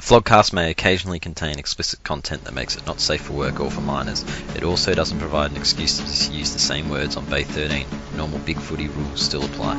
The Flogcast may occasionally contain explicit content that makes it not safe for work or for minors. It also doesn't provide an excuse to use the same words on Bay 13. Normal big footy rules still apply.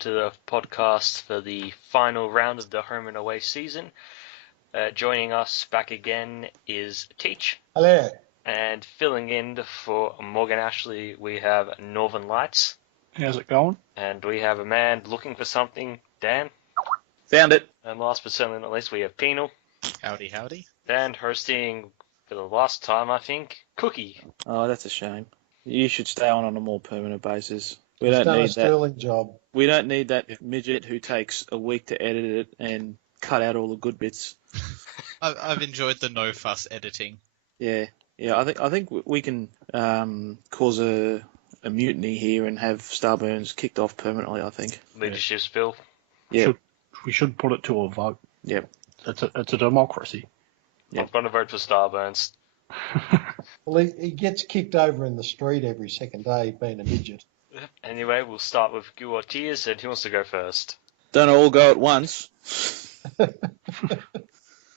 To the podcast for the final round of the home and away season. Joining us back again is Teach. Hello. And filling in for Morgan Ashley, we have Northern Lights. How's it going? And we have a man looking for something, Dan. Found it. And last but certainly not least, we have Penal. Howdy, howdy. And hosting for the last time, I think, Cookie. Oh, that's a shame. You should stay on a more permanent basis. We don't done need a sterling job. We don't need that midget who takes a week to edit it and cut out all the good bits. I've enjoyed the no fuss editing. Yeah. I think we can cause a mutiny here and have Starburns kicked off permanently. I think Leadership spill. Yeah. We should put it to a vote. Yep. It's a democracy. Yep. I'm going to vote for Starburns. Well, he gets kicked over in the street every second day, being a midget. Anyway, we'll start with Goo Or Tears, and who wants to go first? Don't all go at once. Go,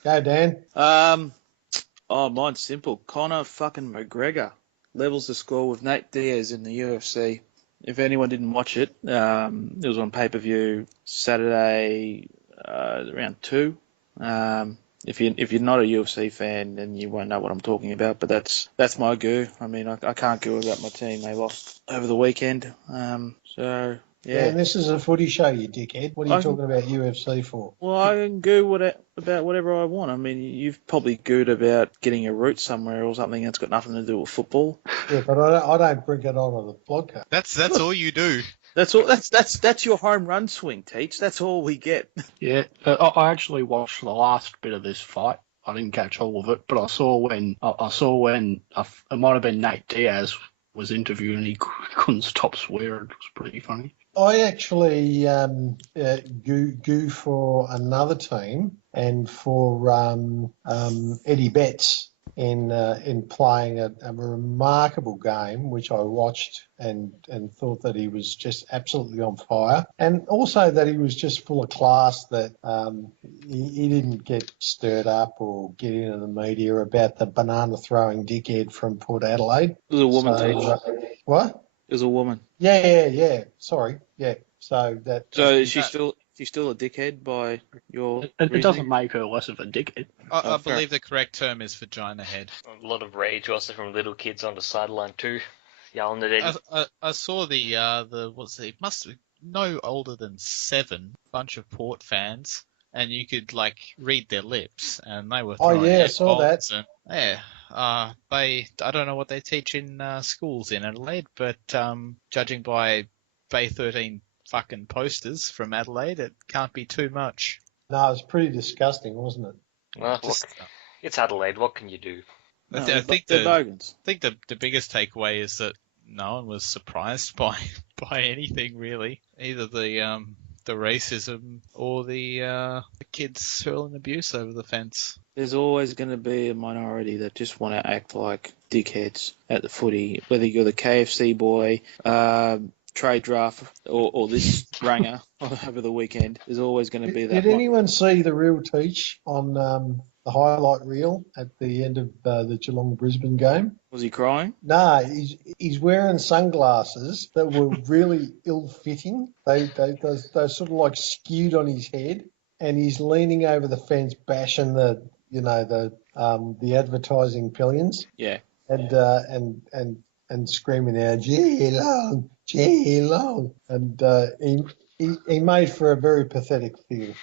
Dan. Mine's simple. Conor fucking McGregor levels the score with Nate Diaz in the UFC. If anyone didn't watch it, it was on pay-per-view Saturday around 2. If you're not a UFC fan, then you won't know what I'm talking about. But that's my goo. I mean, I can't goo about my team. They lost over the weekend. So yeah. And this is a footy show, you dickhead. What are you talking about UFC for? Well, I can goo about whatever I want. I mean, you've probably gooed about getting a route somewhere or something that's got nothing to do with football. Yeah, but I don't bring it on the podcast. That's all you do. That's all. That's your home run swing, Teach. That's all we get. Yeah, I actually watched the last bit of this fight. I didn't catch all of it, but I saw when it might have been Nate Diaz was interviewed and he couldn't stop swearing. It was pretty funny. I actually go for another team and for Eddie Betts in playing a remarkable game, which I watched and thought that he was just absolutely on fire, and also that he was just full of class, that he didn't get stirred up or get into the media about the banana throwing dickhead from Port Adelaide. It was a woman, Teach. What? It was a woman. Yeah. Sorry. Yeah. So is she still a dickhead by your It doesn't make her less of a dickhead. I believe the correct term is vagina head. A lot of rage also from little kids on the sideline too, yelling at Eddie. I saw the must be no older than 7 bunch of Port fans, and you could read their lips, and they were throwing I saw that. And, I don't know what they teach in schools in Adelaide, but judging by Bay 13 fucking posters from Adelaide, it can't be too much. No, it was pretty disgusting, wasn't it? Well, it's Adelaide. What can you do? No, I think they're bogans. I think the biggest takeaway is that no one was surprised by anything really, either the racism or the kids hurling abuse over the fence. There's always going to be a minority that just want to act like dickheads at the footy, whether you're the KFC boy, trade draft, or this ranger over the weekend. There's always going to be that. Did anyone see the real Teach on the highlight reel at the end of the Geelong-Brisbane game? Was he crying? No, he's wearing sunglasses that were really ill-fitting. They're sort of skewed on his head, and he's leaning over the fence, bashing the advertising pillions. Yeah. And screaming out, Geelong, Geelong. And he made for a very pathetic figure.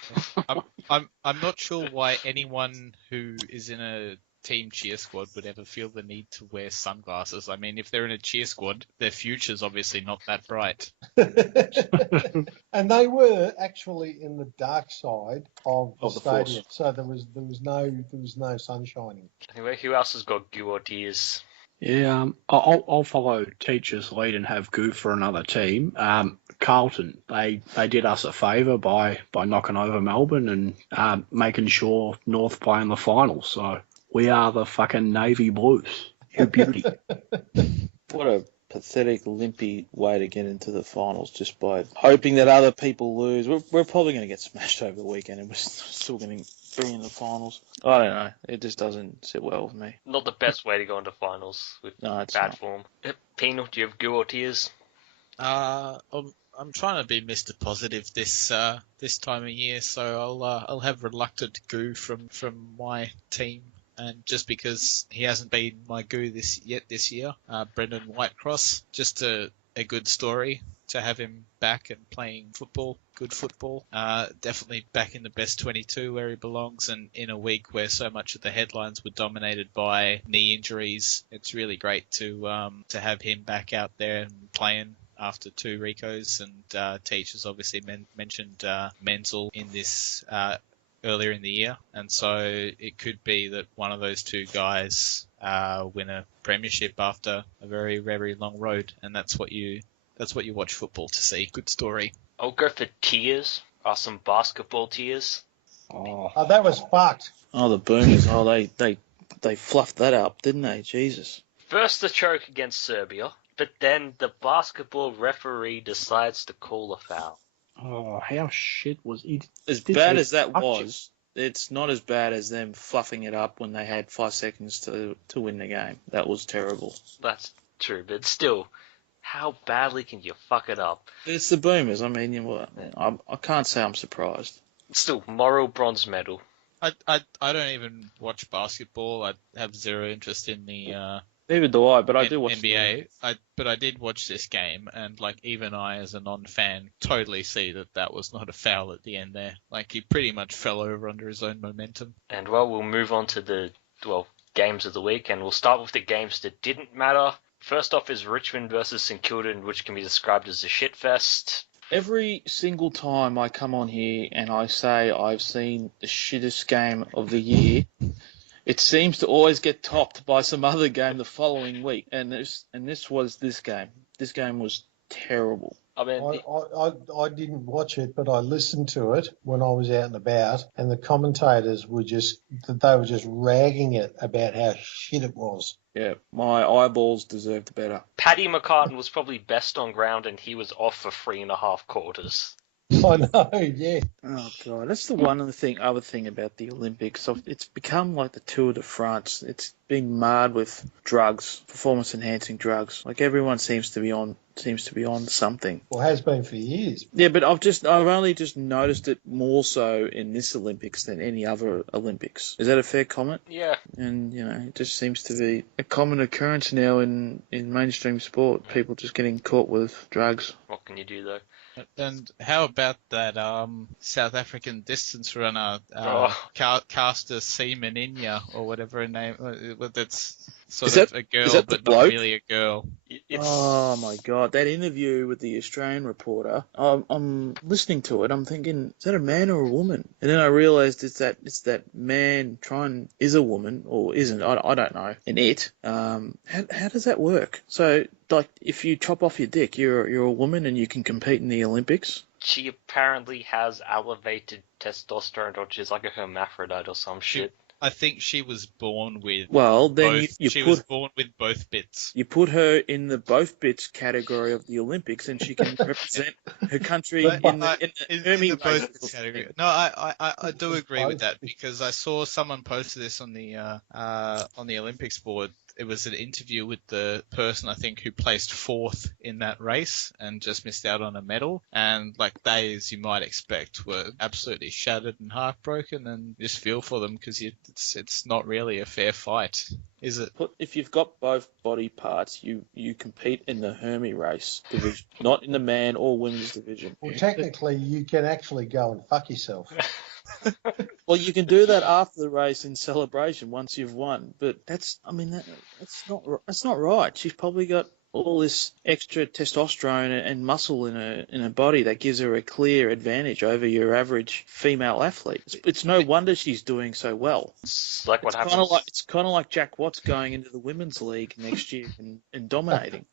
I'm not sure why anyone who is in a team cheer squad would ever feel the need to wear sunglasses. I mean, if they're in a cheer squad, their future's obviously not that bright. And they were actually in the dark side of the stadium, force. so there was no sun shining. Anyway, who else has got Goo Or Tears? Yeah, I'll follow Teacher's lead and have Goo for another team. Carlton, they did us a favour by knocking over Melbourne and making sure North play in the final. So we are the fucking Navy Blues. You beauty. What a pathetic, limpy way to get into the finals just by hoping that other people lose. We're probably going to get smashed over the weekend and we're still going to be in the finals. I don't know. It just doesn't sit well with me. Not the best way to go into finals with bad form. Penal, do you have Goo Or Tears? I'm trying to be Mr. Positive this time of year, so I'll have reluctant Goo from my team. And just because he hasn't been my Goo this year, Brendan Whitecross, just a good story to have him back and playing football, good football. Definitely back in the best 22 where he belongs, and in a week where so much of the headlines were dominated by knee injuries, it's really great to have him back out there and playing after 2 Ricos. And Teachers obviously mentioned Menzel in this earlier in the year, and so it could be that one of those 2 guys win a premiership after a very, very long road, and that's what you watch football to see. Good story. I'll go for Tears. Some basketball tears. Oh, that was fucked. Oh, the Boomers. Oh, they fluffed that up, didn't they? Jesus. First the choke against Serbia, but then the basketball referee decides to call a foul. Oh, how shit was it? As bad as that was, it's not as bad as them fluffing it up when they had 5 seconds to win the game. That was terrible. That's true, but still, how badly can you fuck it up? It's the Boomers. I mean, I can't say I'm surprised. Still, moral bronze medal. I don't even watch basketball. I have zero interest in the Neither do I, but I do watch NBA. But I did watch this game, and like even I, as a non-fan, totally see that was not a foul at the end there. Like he pretty much fell over under his own momentum. And well, we'll move on to the games of the week, and we'll start with the games that didn't matter. First off is Richmond versus St Kilda, which can be described as a shitfest. Every single time I come on here and I say I've seen the shittest game of the year, it seems to always get topped by some other game the following week. And this was this game. This game was terrible. I mean, I didn't watch it, but I listened to it when I was out and about, and the commentators were just ragging it about how shit it was. Yeah, my eyeballs deserved better. Paddy McCartan was probably best on ground, and he was off for 3.5 quarters. I know, yeah. Oh god, that's the other thing about the Olympics. It's become like the Tour de France. It's being marred with drugs, performance enhancing drugs. Like everyone seems to be on something. Well, has been for years. Yeah, but I've only just noticed it more so in this Olympics than any other Olympics. Is that a fair comment? Yeah. And it just seems to be a common occurrence now in mainstream sport. People just getting caught with drugs. What can you do though? And how about that South African distance runner, Caster Semenya, or whatever her name, that's sort of a girl, but not really a girl. Oh my god, that interview with the Australian reporter, I'm listening to it, I'm thinking, is that a man or a woman? And then I realised it's that man is a woman, or isn't, I don't know, how does that work? So, like, if you chop off your dick, you're a woman and you can compete in the Olympics? She apparently has elevated testosterone, or she's like a hermaphrodite or some shit. I think she was born with. Well, then both. She was born with both bits. You put her in the both bits category of the Olympics, and she can represent her country in the both bits category. No, I do agree with that, because I saw someone posted this on the Olympics board. it was an interview with the person I think who placed 4th in that race and just missed out on a medal. And like they, as you might expect, were absolutely shattered and heartbroken, and you just feel for them because it's not really a fair fight, is it? But if you've got both body parts, you compete in the Hermie race division, not in the man or women's division. Well, technically, you can actually go and fuck yourself. Well, you can do that after the race in celebration once you've won, but that's not right. She's probably got all this extra testosterone and muscle in her body that gives her a clear advantage over your average female athlete. It's no wonder she's doing so well. It's like what happens. It's kind of like Jack Watts going into the women's league next year and dominating.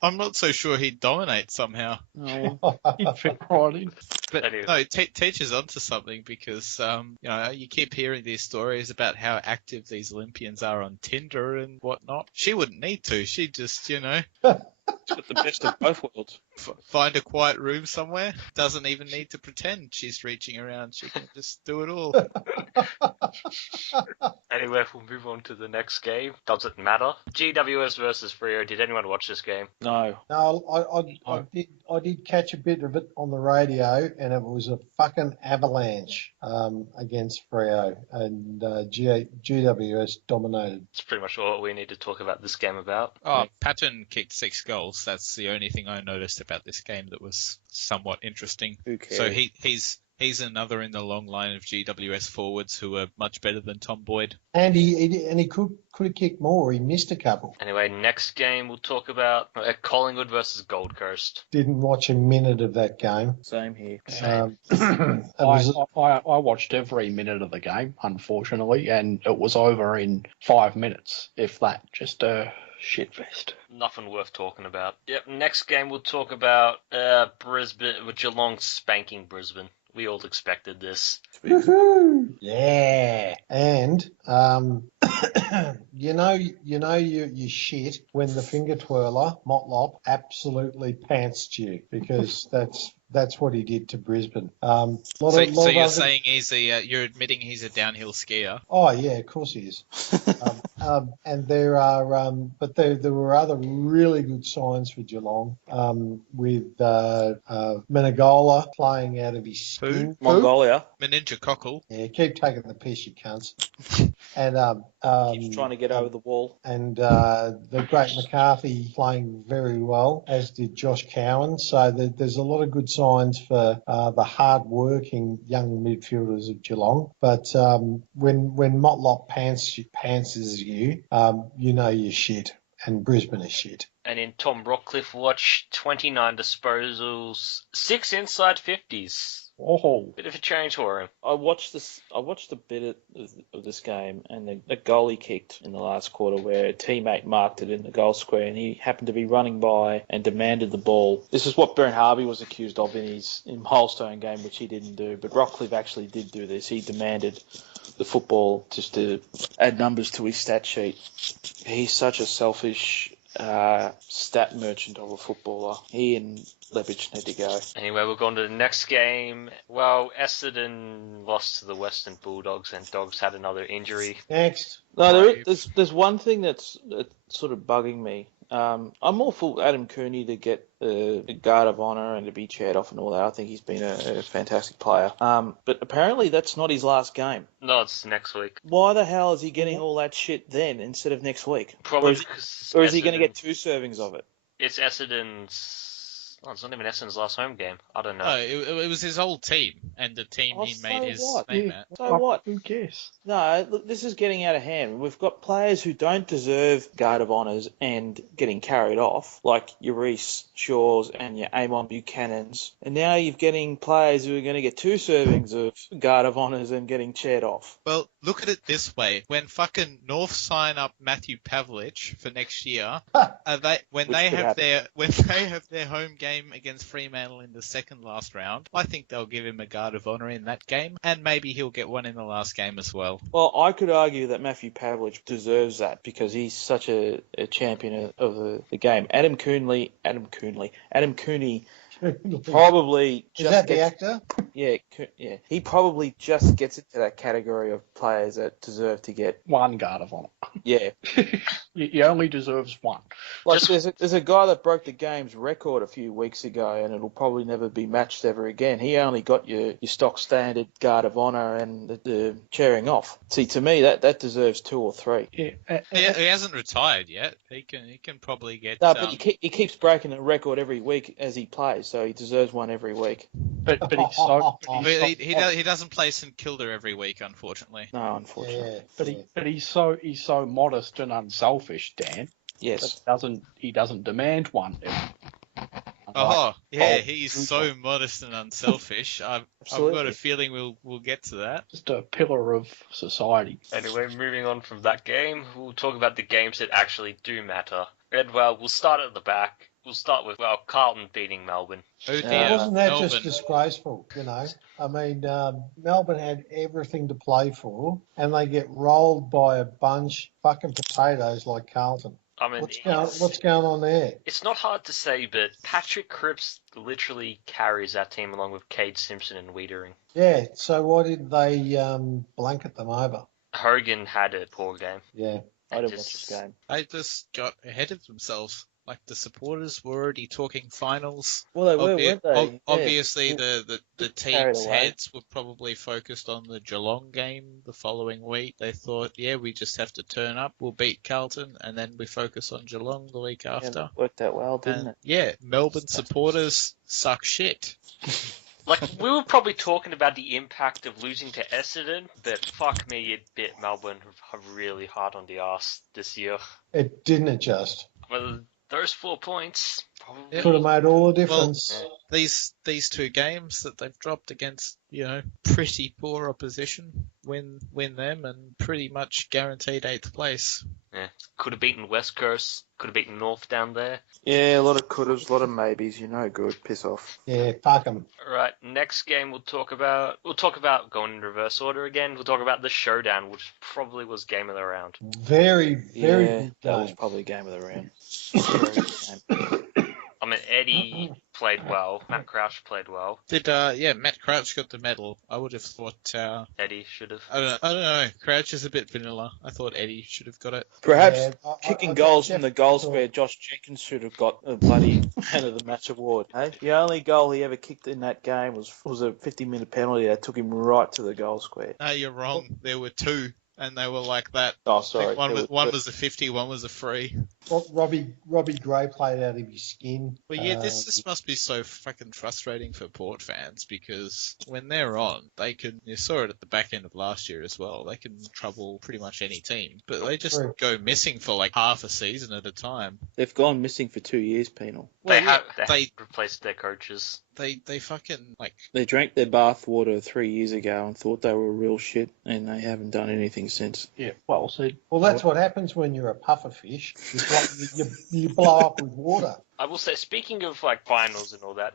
I'm not so sure he'd dominate somehow. No. He'd fit right in. But Anyway. no, teaches onto something because you keep hearing these stories about how active these Olympians are on Tinder and whatnot. She wouldn't need to. She'd just She's got the best of both worlds. find a quiet room somewhere. Doesn't even need to pretend she's reaching around. She can just do it all. Anyway, we'll move on to the next game. Does it matter? GWS versus Freo. Did anyone watch this game? No. No, I did catch a bit of it on the radio, and it was a fucking avalanche against Freo, and GWS dominated. It's pretty much all we need to talk about this game about. Oh, Patton kicked 6 goals. That's the only thing I noticed about this game that was somewhat interesting. Who cares? So he's another in the long line of GWS forwards who are much better than Tom Boyd. And he could have kicked more. He missed a couple. Anyway, next game we'll talk about Collingwood versus Gold Coast. Didn't watch a minute of that game. Same here. I watched every minute of the game, unfortunately, and it was over in 5 minutes, if that. Just a shitfest. Nothing worth talking about. Yep, next game we'll talk about Brisbane, with Geelong spanking Brisbane. We all expected this. Woohoo! Yeah. And you shit when the finger twirler Motlop absolutely pantsed you, because that's what he did to Brisbane. So you're saying you're admitting he's a downhill skier? Oh yeah, of course he is. And there are, but there were other really good signs for Geelong, with Menegola playing out of his skin. Mongolia. Meningococcal. Yeah, keep taking the piss, you cunts. And Keeps trying to get over the wall. And the great McCarthy playing very well, as did Josh Cowan. So there's a lot of good signs for the hard-working young midfielders of Geelong. But when Motlop pantses you, you know you're shit, and Brisbane is shit. And in Tom Rockcliffe watch, 29 disposals, 6 inside 50s. Oh, Bit of a change for him. I watched a bit of this game, and the goal he kicked in the last quarter where a teammate marked it in the goal square, and he happened to be running by and demanded the ball. This is what Brent Harvey was accused of in Milestone game, which he didn't do, but Rockcliffe actually did do this. He demanded the football just to add numbers to his stat sheet. He's such a selfish stat merchant of a footballer. He and Leppich need to go. Anyway, we'll go on to the next game. Well, Essendon lost to the Western Bulldogs, and Dogs had another injury. Next. No, there's one thing that's sort of bugging me. I'm all for Adam Cooney to get a guard of honour and to be chaired off and all that. I think he's been a fantastic player. But apparently that's not his last game. No, it's next week. Why the hell is he getting all that shit then instead of next week? Probably or is he going to get 2 servings of it? It's Essendon's... Oh, it's not even Essendon's last home game. I don't know. No, it was his old team, and the team he made his name at. So what? Who cares? No, look, this is getting out of hand. We've got players who don't deserve guard of honours and getting carried off, like your Reece Shaws and your Amon Buchanans. And now you're getting players who are going to get 2 servings of guard of honours and getting chaired off. Well, look at it this way. When fucking North sign up Matthew Pavlich for next year, when they have their home game against Fremantle in the second last round, I think they'll give him a guard of honour in that game, and maybe he'll get one in the last game as well. Well, I could argue that Matthew Pavlich deserves that because he's such a champion of the game. Adam Cooney probably Is that the actor? Yeah. He probably just gets into that category of players that deserve to get. One guard of honour. Yeah. He only deserves one. Like there's a guy that broke the game's record a few weeks ago, and it'll probably never be matched ever again. He only got your stock standard guard of honour and the chairing off. See, to me that deserves 2 or 3. Yeah. He hasn't retired yet. He can probably get. No, but he keeps breaking the record every week as he plays, so he deserves one every week. But he's so. He doesn't play St Kilda every week, unfortunately. No, unfortunately. But he's so modest and unselfish, Dan. Yes. He doesn't demand one. He's so modest and unselfish. I've got a feeling we'll get to that. Just a pillar of society. Anyway, moving on from that game, we'll talk about the games that actually do matter. And we'll start at the back. We'll start with Carlton beating Melbourne. Wasn't that Melbourne. Just disgraceful? I mean, Melbourne had everything to play for, and they get rolled by a bunch of fucking potatoes like Carlton. I mean, what's going on there? It's not hard to say, but Patrick Cripps literally carries that team along with Cade Simpson and Wiedering. Yeah, so why did they blanket them over? Hogan had a poor game. Yeah. I didn't watch this game. They just got ahead of themselves. Like, the supporters were already talking finals. Well, they were, weren't they? Obviously, Yeah. the team's heads were probably focused on the Geelong game the following week. They thought, we just have to turn up. We'll beat Carlton, and then we focus on Geelong the week after. It worked out well, didn't it? Yeah, Melbourne supporters suck shit. Like, we were probably talking about the impact of losing to Essendon, but fuck me, it bit Melbourne really hard on the arse this year. It didn't adjust. Well, those 4 points probably Could have made all the difference. Well, these 2 games that they've dropped against, pretty poor opposition, win them and pretty much guaranteed 8th place. Yeah, could have beaten West Coast, could have beaten North down there. Yeah, a lot of could-haves, a lot of maybes. Good. Piss off. Yeah, fuck them. All right, next game we'll talk about going in reverse order again. We'll talk about the showdown, which probably was game of the round. Very good that game. was probably game of the round. Very good game. I mean, Eddie played well. Matt Crouch played well. Matt Crouch got the medal. I would have thought Eddie should have. I don't know. Crouch is a bit vanilla. I thought Eddie should have got it. Perhaps kicking goals from the goal square, Josh Jenkins should have got a bloody man of the match award. Hey? The only goal he ever kicked in that game was a 50-minute penalty that took him right to the goal square. No, you're wrong. There were 2. And they were like that. Oh, sorry. One was a 50, one was a free. Well, Robbie Gray played out of his skin. Well, this must be so fucking frustrating for Port fans because when they're on, you saw it at the back end of last year as well. They can trouble pretty much any team, but they just go missing for like half a season at a time. They've gone missing for 2 years, penal. Well, they replaced their coaches. They fucking They drank their bathwater 3 years ago and thought they were real shit, and they haven't done anything since. Yeah, well said. Well, that's what happens when you're a puffer fish. You blow up with water. I will say, speaking of finals and all that,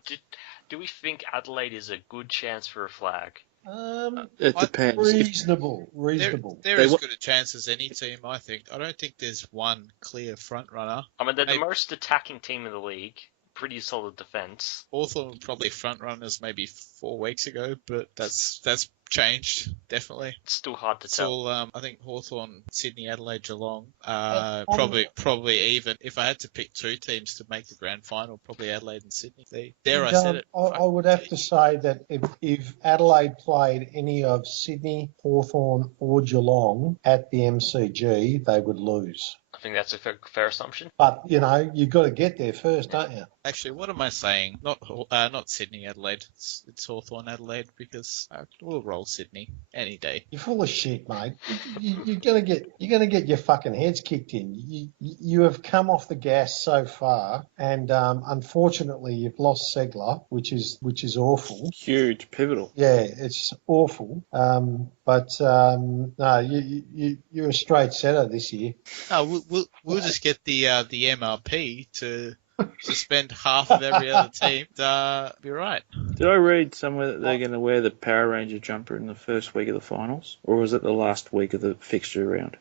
do we think Adelaide is a good chance for a flag? It depends. Reasonable. They're as good a chance as any team, I think. I don't think there's one clear front runner. I mean, they're the most attacking team in the league. Pretty solid defence. Hawthorn were probably front runners maybe 4 weeks ago, but that's changed, definitely. It's still hard to tell. I think Hawthorn, Sydney, Adelaide, Geelong, probably even. If I had to pick 2 teams to make the grand final, probably Adelaide and Sydney. I said it. I would have to say that if Adelaide played any of Sydney, Hawthorn or Geelong at the MCG, they would lose. I think that's a fair assumption. But, you've got to get there first, don't you? Actually, what am I saying? Not Sydney, Adelaide. It's Hawthorn, Adelaide, because we'll roll Sydney any day. You're full of shit, mate. You're gonna get your fucking heads kicked in. You have come off the gas so far, and unfortunately, you've lost Ceglar, which is awful. Huge, pivotal. Yeah, it's awful. But no, you're a straight setter this year. No, we'll just get the MRP to suspend half of every other team, you're right. Did I read somewhere that they're going to wear the Power Ranger jumper in the first week of the finals? Or was it the last week of the fixture round?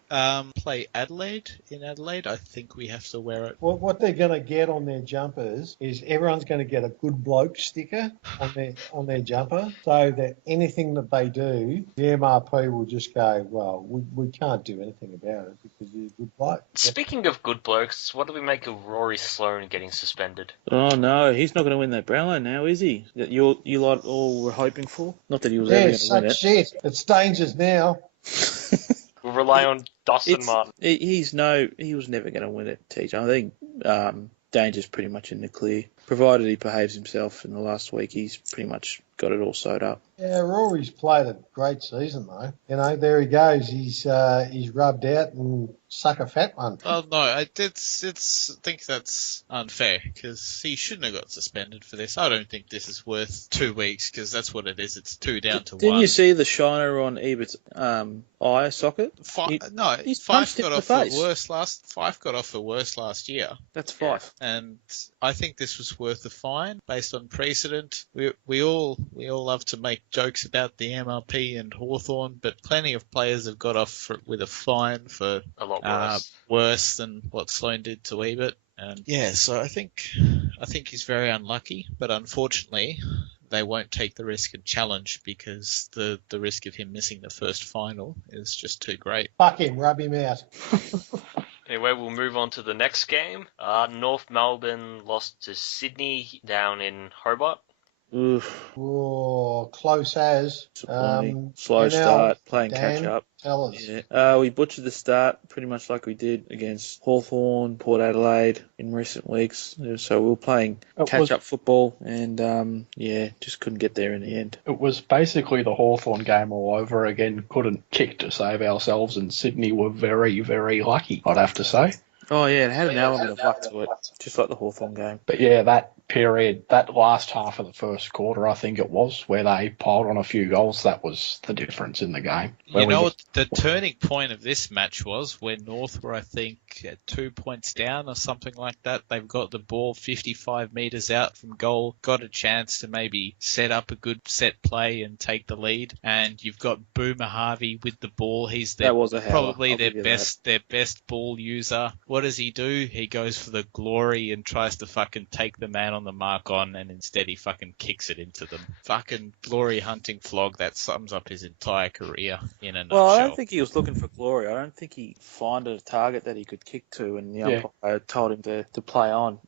Play Adelaide. In Adelaide, I think we have to wear it. What they're going to get on their jumpers is everyone's going to get a good bloke sticker on their jumper, so that anything that they do, the MRP will just go, well, we can't do anything about it because you're a good bloke. Speaking of good blokes, what do we make of Rory Sloane getting suspended? Oh no, he's not going to win that Brownlow now, is he? That you lot all were hoping for? Not that he was ever going to win it. Shit. It's dangerous now. We'll rely on Dustin Martin. He was never going to win it, TJ. I think Danger's pretty much in the clear. Provided he behaves himself in the last week, he's pretty much got it all sewed up. Yeah, Rory's played a great season though. You know, there he goes. He's rubbed out and suck a fat one. Oh no, I think that's unfair because he shouldn't have got suspended for this. I don't think this is worth 2 weeks because that's what it is. It's 2 down to 1. Didn't you see the shiner on Ebert's eye socket? Fife got off the worst last year. That's Fife. And I think this was worth a fine based on precedent. We all love to make jokes about the MRP and Hawthorn, but plenty of players have got off with a fine for A lot worse than what Sloane did to Ebert. And yeah, so I think he's very unlucky, but unfortunately they won't take the risk and challenge because the risk of him missing the first final is just too great. Fuck him, rub him out. Anyway, we'll move on to the next game. North Melbourne lost to Sydney down in Hobart. Oof. Oh, close as. Slow start, playing Dan, catch up. Tell us. Yeah. We butchered the start pretty much like we did against Hawthorn, Port Adelaide in recent weeks. So we were playing catch-up football and, just couldn't get there in the end. It was basically the Hawthorn game all over again. Couldn't kick to save ourselves, and Sydney were very, very lucky, I'd have to say. Oh, yeah, it had an element of luck to it, just like the Hawthorn game. But yeah, that period, that last half of the first quarter, I think it was, where they piled on a few goals, that was the difference in the game. You know what the turning point of this match was? When North were, I think, 2 points down or something like that. They've got the ball 55 metres out from goal, got a chance to maybe set up a good set play and take the lead. And you've got Boomer Harvey with the ball. He's probably their best ball user. What does he do? He goes for the glory and tries to fucking take the man on the mark on, and instead he fucking kicks it into them. Fucking glory hunting Flog. That sums up his entire career in a nutshell. Well, I don't think he was looking for glory. I don't think he found a target that he could kick to, and the umpire told him to play on.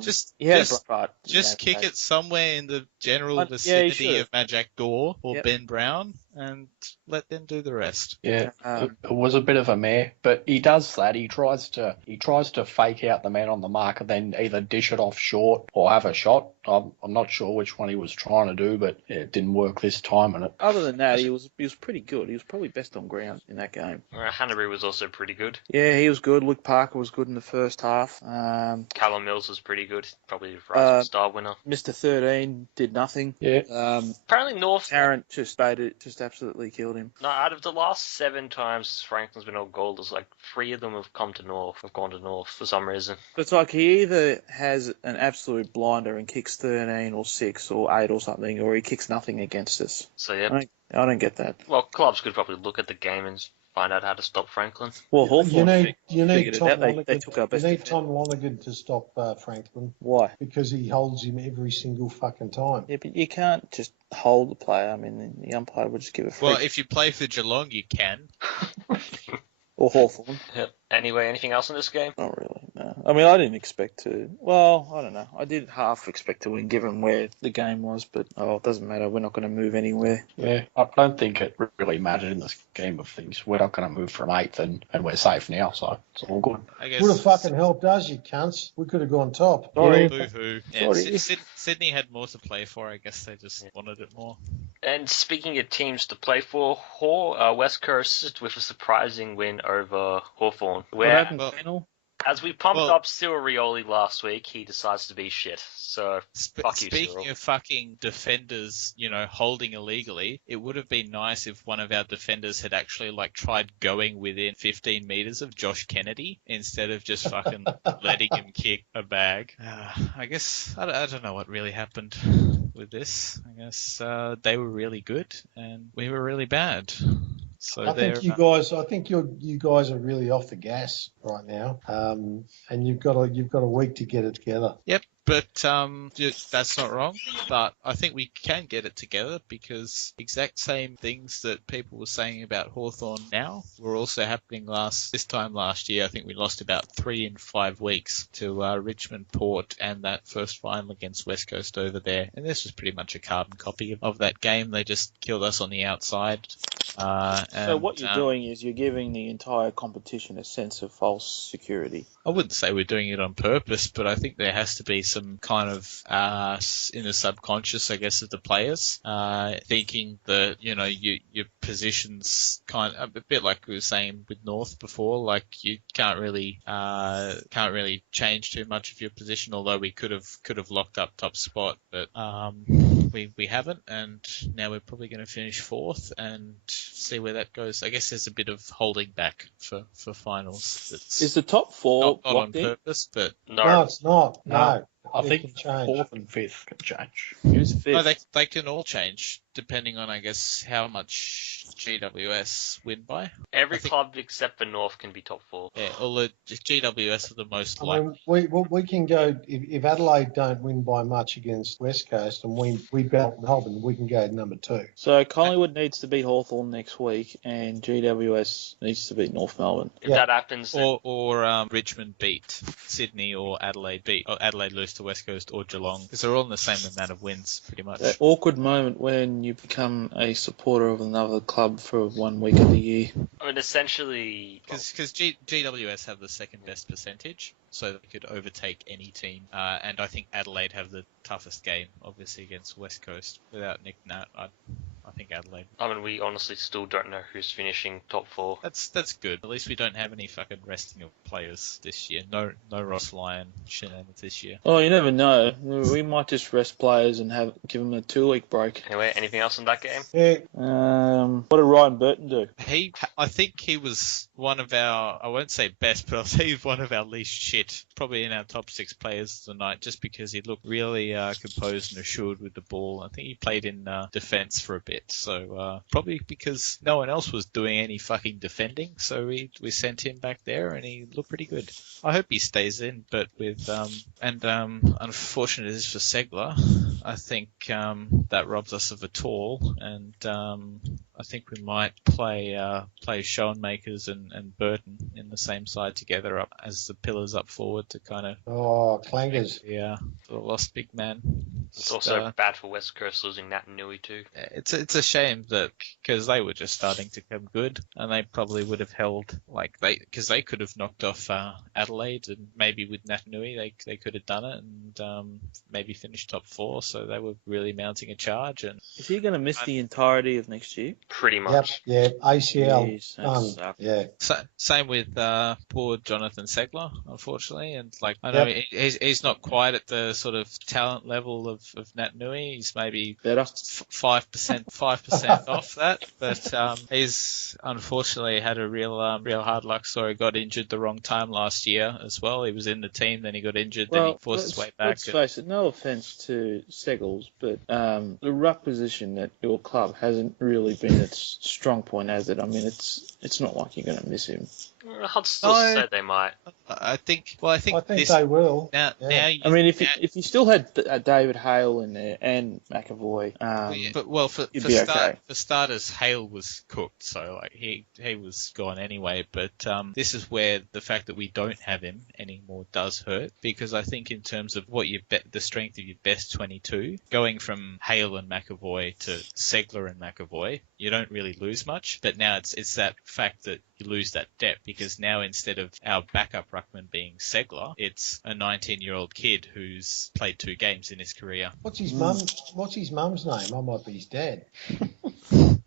Just kick it somewhere in the general vicinity of Majak Door or Ben Brown, and let them do the rest. Yeah, it was a bit of a mare, but he does that. He tries to fake out the man on the mark and then either dish it off short or have a shot. I'm not sure which one he was trying to do, but it didn't work this time. And other than that, he was pretty good. He was probably best on ground in that game. Hanbury was also pretty good. Yeah, he was good. Luke Parker was good in the first half. Callum Mills was pretty good. Probably the Rising Star winner. Mr. 13 did nothing. Yeah. Apparently North... Tarrant just absolutely killed him. No, out of the last 7 times Franklin's been on goal, there's like 3 of them have gone to North for some reason. It's like he either has an absolute blinder and kicks 13 or 6 or 8 or something, or he kicks nothing against us. So yeah, I don't get that. Well, clubs could probably look at the game and find out how to stop Franklin. Well, Hawthorn you need Tom Lonergan. They took our best. You need Tom Lonergan to stop Franklin. Why? Because he holds him every single fucking time. Yeah, but you can't just hold the player. I mean, the umpire would just give a free. Well, if you play for Geelong, you can. Or Hawthorn. Yep. Anyway, anything else in this game? Not really, no. I mean, I didn't expect to... Well, I don't know. I did half expect to win, given where the game was, but, it doesn't matter. We're not going to move anywhere. Yeah, I don't think it really mattered in this game of things. We're not going to move from 8th, and we're safe now, so it's all good. Would have fucking helped us, you cunts. We could have gone top. Sorry. Boo-hoo. Yeah, Sydney had more to play for. I guess they just wanted it more. And speaking of teams to play for, West Coast with a surprising win over Hawthorn. What happened, penal? As we pumped Well- up Cyril Rioli last week, he decides to be shit. So, fuck you, Speaking Cyril. of fucking defenders, holding illegally, it would have been nice if one of our defenders had actually tried going within 15 meters of Josh Kennedy instead of just fucking letting him kick a bag. I guess I don't know what really happened with this. I guess they were really good and we were really bad. So I think you guys are really off the gas right now, and you've got a week to get it together. Yep, but that's not wrong. But I think we can get it together because exact same things that people were saying about Hawthorn now were also happening this time last year. I think we lost about 3 in 5 weeks to Richmond, Port, and that first final against West Coast over there. And this was pretty much a carbon copy of that game. They just killed us on the outside. So what you're doing is you're giving the entire competition a sense of false security. I wouldn't say we're doing it on purpose, but I think there has to be some kind of in the subconscious, I guess, of the players, thinking that your positions kind of a bit like we were saying with North before, like you can't really change too much of your position. Although we could have locked up top spot, but we haven't, and now we're probably going to finish 4th and see where that goes. I guess there's a bit of holding back for finals. Is the top 4 not on locked in? purpose, but No, it's not. No. I It think can change. 4th and 5th can change. Who's 5th? no, they can all change depending on, I guess, how much GWS win by. Every I think- club except for North can be top 4. Yeah, although GWS are the most I likely. mean, we can go if Adelaide don't win by much against West Coast and we battle Melbourne, we can go number 2. So Collingwood needs to beat Hawthorn next week, and GWS needs to beat North Melbourne. If Yeah. that happens, then Or Richmond beat Sydney, or Adelaide lose to West Coast or Geelong, because they're all in the same amount of wins, pretty much. That awkward moment when you become a supporter of another club for 1 week of the year. I mean, essentially, Because GWS have the second best percentage, so they could overtake any team. And I think Adelaide have the toughest game, obviously, against West Coast. Without Nick Nat, I think Adelaide. I mean, we honestly still don't know who's finishing top 4. That's good. At least we don't have any fucking resting of players this year. No Ross Lyon shenanigans this year. Oh, you never know. We might just rest players and give them a 2-week break. Anyway, anything else in that game? Yeah, What did Ryan Burton do? I think he was one of our, I won't say best, but I'll say he's one of our least shit. Probably in our top 6 players tonight, just because he looked really composed and assured with the ball. I think he played in defence for a bit, so probably because no one else was doing any fucking defending, so we sent him back there and he looked pretty good. I hope he stays in, but with unfortunate it is for Ceglar, I think that robs us of a tall, and I think we might play Schoenmakers and Burton in the same side together up as the pillars up forward to kind of clangers. the lost big man. It's also bad for West Coast losing Nat and Nui too. It's a shame that because they were just starting to come good, and they probably would have held because they could have knocked off Adelaide, and maybe with Natanui they could have done it and maybe finished top 4. So they were really mounting a charge. And Is he going to miss the entirety of next year? Pretty much. Yep. ACL. Jeez, that sucks. Yeah. same with poor Jonathan Ceglar, unfortunately. And I know he's not quite at the sort of talent level of Natanui. He's maybe Better. 5% off that, but he's unfortunately had a real hard luck story. Got injured the wrong time last year as well. He was in the team, then he got injured, then he forced his way back. Let's face it, no offence to Seggles, but the ruck position at your club hasn't really been its strong point, has it? I mean, it's not like you're going to miss him. I'd still say they might. I think they will. Now, I mean, if you still had David Hale in there and McAvoy, for starters, Hale was cooked, so he was gone anyway. But this is where the fact that we don't have him anymore does hurt, because I think in terms of what the strength of your best 22, going from Hale and McAvoy to Ceglar and McAvoy, you don't really lose much. But now it's that fact that you lose that depth, because now instead of our backup ruckman being Ceglar, it's a 19-year-old kid who's played 2 games in his career. What's his mum's name? I might be his dad.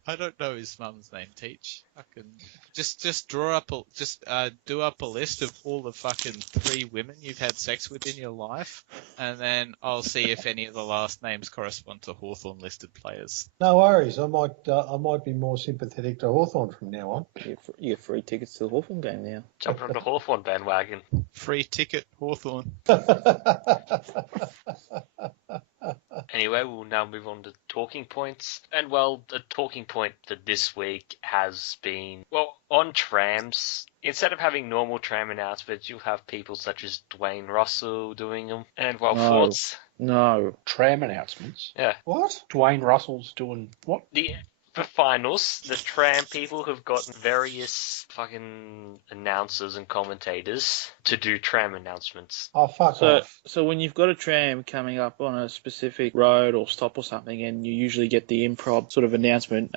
I don't know his mum's name. Teach. I can just do up a list of all the fucking 3 women you've had sex with in your life, and then I'll see if any of the last names correspond to Hawthorn listed players. No worries. I might be more sympathetic to Hawthorn from now on. You get free tickets to the Hawthorn game now. Jumping on the Hawthorn bandwagon. Free ticket, Hawthorn. Anyway, we'll now move on to talking points. And, well, the talking point for this week has been, well, on trams. Instead of having normal tram announcements, you'll have people such as Dwayne Russell doing them. And, well, No. thoughts... No. Tram announcements. Yeah. What? Dwayne Russell's doing what? For finals, the tram people have gotten various fucking announcers and commentators to do tram announcements. Oh, fuck off. So when you've got a tram coming up on a specific road or stop or something, and you usually get the improv sort of announcement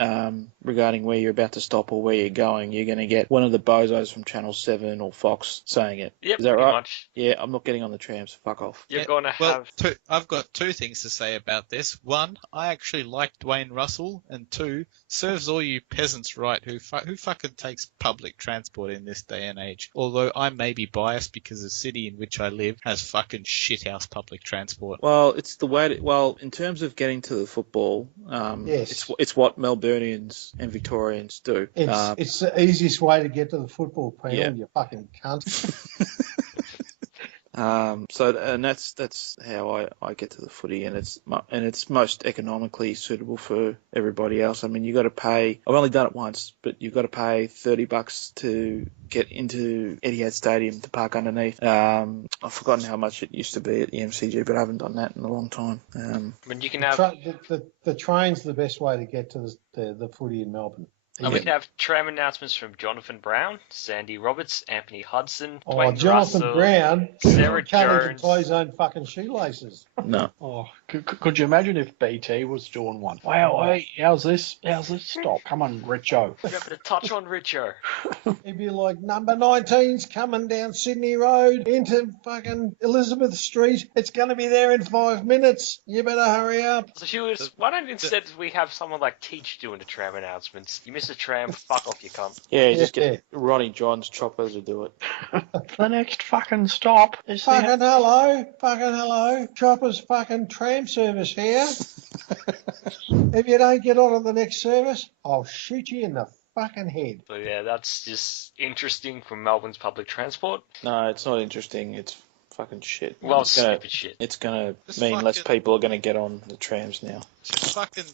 regarding where you're about to stop or where you're going, you're going to get one of the bozos from Channel 7 or Fox saying it. Yep, Is that pretty right? much. Yeah, I'm not getting on the tram, so fuck off. You're going to Well, have... I've got 2 things to say about this. 1, I actually like Dwayne Russell, and 2, serves all you peasants right who fucking takes public transport in this day and age. Although I may be biased because the city in which I live has fucking shithouse public transport. Well, it's the way. In terms of getting to the football, Yes. it's what Melburnians and Victorians do. It's the easiest way to get to the football panel, Yeah. you fucking cunt. And that's how I get to the footy, and it's most economically suitable for everybody else. I mean, you got to pay. I've only done it once, but you've got to pay $30 to get into Etihad Stadium to park underneath. I've forgotten how much it used to be at the MCG, but I haven't done that in a long time. I mean, you can have... The train's the best way to get to the footy in Melbourne. And we can have tram announcements from Jonathan Brown, Sandy Roberts, Anthony Hudson, Oh, Dwayne Jonathan Russell, Brown Sarah can't even Jones. tie his own fucking shoelaces. No. Oh, could you imagine if BT was doing one? Wow, hey, how's this? Stop. Come on, Richo. Yeah, but a touch on Richo. He'd be like, number 19's coming down Sydney Road into fucking Elizabeth Street. It's going to be there in 5 minutes. You better hurry up. So Hughes, why don't instead we have someone like Teach doing the tram announcements? You miss a tram, fuck off, you cunt. Yeah, just get Ronnie John's choppers to do it. The next fucking stop is the... Fucking hello. Chopper's fucking tram service here. If you don't get on at the next service, I'll shoot you in the fucking head. So yeah, that's just interesting from Melbourne's public transport. No, it's not interesting. It's fucking shit. Well, it's gonna, stupid shit. It's going Just to mean less fucking- people are going to get on the trams now. Just fucking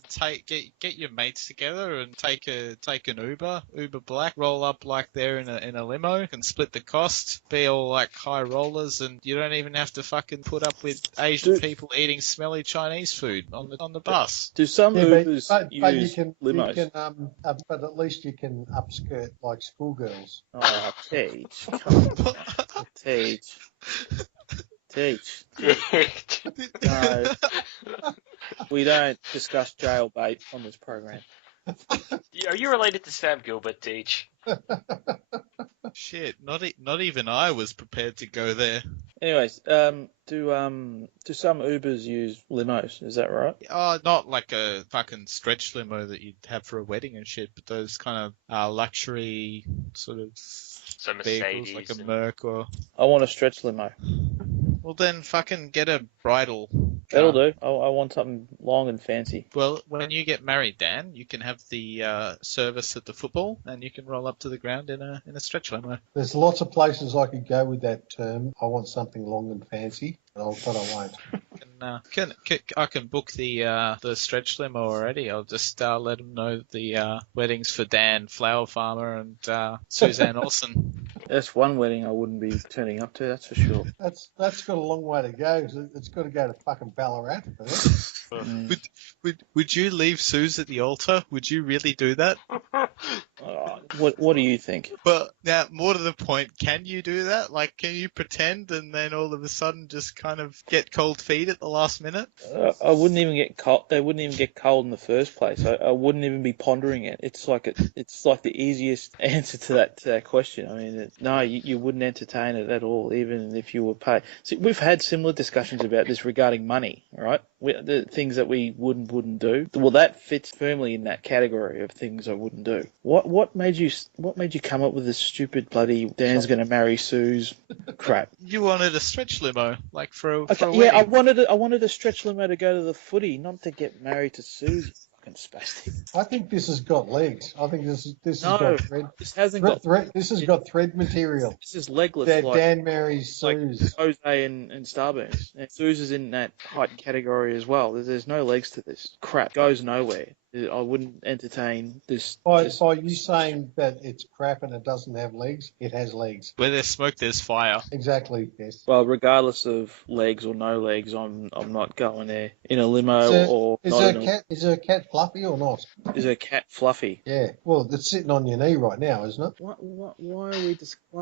get your mates together and take an Uber Black, roll up like they're in a limo, and split the cost, be all like high rollers, and you don't even have to fucking put up with Asian people eating smelly Chinese food on the bus. Do some Ubers but use limos? but at least you can upskirt like schoolgirls. Oh, Teach. Come on. Teach. No. We don't discuss jailbait on this program. Are you related to Sam Gilbert, Teach? Shit, not even I was prepared to go there. Anyways, do some Ubers use limos? Is that right? Oh, not like a fucking stretch limo that you'd have for a wedding and shit, but those kind of luxury sort of So vehicles, Mercedes. like a Merc or... I want a stretch limo. Well, then fucking get a bridal That'll car. do. I want something long and fancy. Well, when you get married, Dan, you can have the service at the football, and you can roll up to the ground in a stretch limo. There's lots of places I could go with that term. I want something long and fancy, but I won't. I can book the stretch limo already. I'll just let them know the weddings for Dan Flower Farmer and Suzanne Olsen. That's one wedding I wouldn't be turning up to, that's for sure. That's got a long way to go. It's got to go to fucking Ballarat for that. Would you leave Suze at the altar? Would you really do that? Oh, What do you think? But now, more to the point, can you do that? Like, can you pretend and then all of a sudden just kind of get cold feet at the last minute? I wouldn't even get cold. They wouldn't even get cold in the first place. I wouldn't even be pondering it. It's like the easiest answer to that question. I mean, no, you wouldn't entertain it at all, even if you were paid. See, we've had similar discussions about this regarding money, right? The things that we wouldn't do. Well, that fits firmly in that category of things I wouldn't do. What made you come up with this stupid bloody Dan's going to marry Sue's crap? You wanted a stretch limo, like for a Yeah, wedding. I wanted a stretch limo to go to the footy, not to get married to Susie. Fucking spastic. I think this has got legs. I think this has No, got thread. this hasn't got. This has got thread material. This is legless, Dan, like Dan marries like Suze. Jose and Starburns. And Suze is in that height category as well. There's no legs to this crap. Goes nowhere. I wouldn't entertain this. By you saying that it's crap and it doesn't have legs, it has legs. Where there's smoke, there's fire. Exactly. Yes. Well, regardless of legs or no legs, I'm not going there in a limo or Is not. Is her cat fluffy or not? Is her cat fluffy? Yeah. Well, it's sitting on your knee right now, isn't it? Why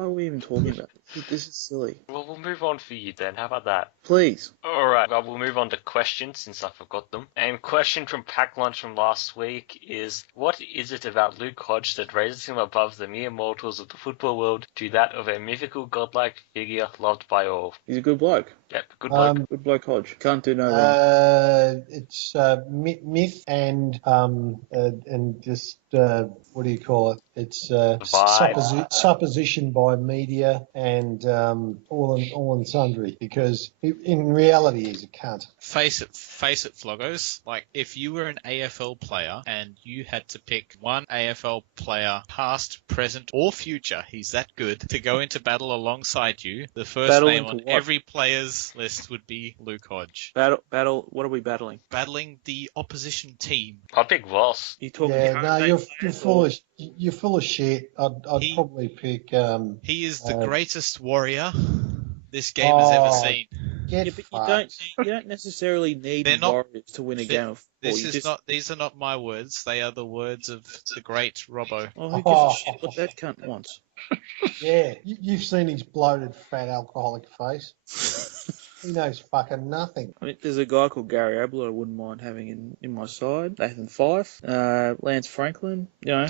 are we even talking about this? This is silly. Well, we'll move on for you then. How about that? Please. All right. Well, we'll move on to questions since I forgot them. And question from Pack Lunch from last week is, what is it about Luke Hodge that raises him above the mere mortals of the football world to that of a mythical godlike figure loved by all? He's a good bloke. Yep, good bloke. Good bloke Hodge. Can't do no wrong. It's myth and just what do you call it? It's supposition by media and all and sundry, because in reality he's a cunt. Face it, Floggos. Like, if you were an AFL player and you had to pick one AFL player, past, present, or future, he's that good, to go into battle alongside you, the first name on every player's list would be Luke Hodge. Battle. What are we battling? Battling the opposition team. I pick Voss. You talking? Yeah, no, you're full of shit. I'd probably pick. He is the greatest warrior this game has ever seen. But you don't necessarily need Warriors to win a game of football. These are not my words. They are the words of the great Robbo. Oh, who gives a shit what that cunt wants? Yeah, you've seen his bloated, fat, alcoholic face. He knows fucking nothing. I mean, there's a guy called Gary Ablett I wouldn't mind having in my side. Nathan Fife, Lance Franklin. You know,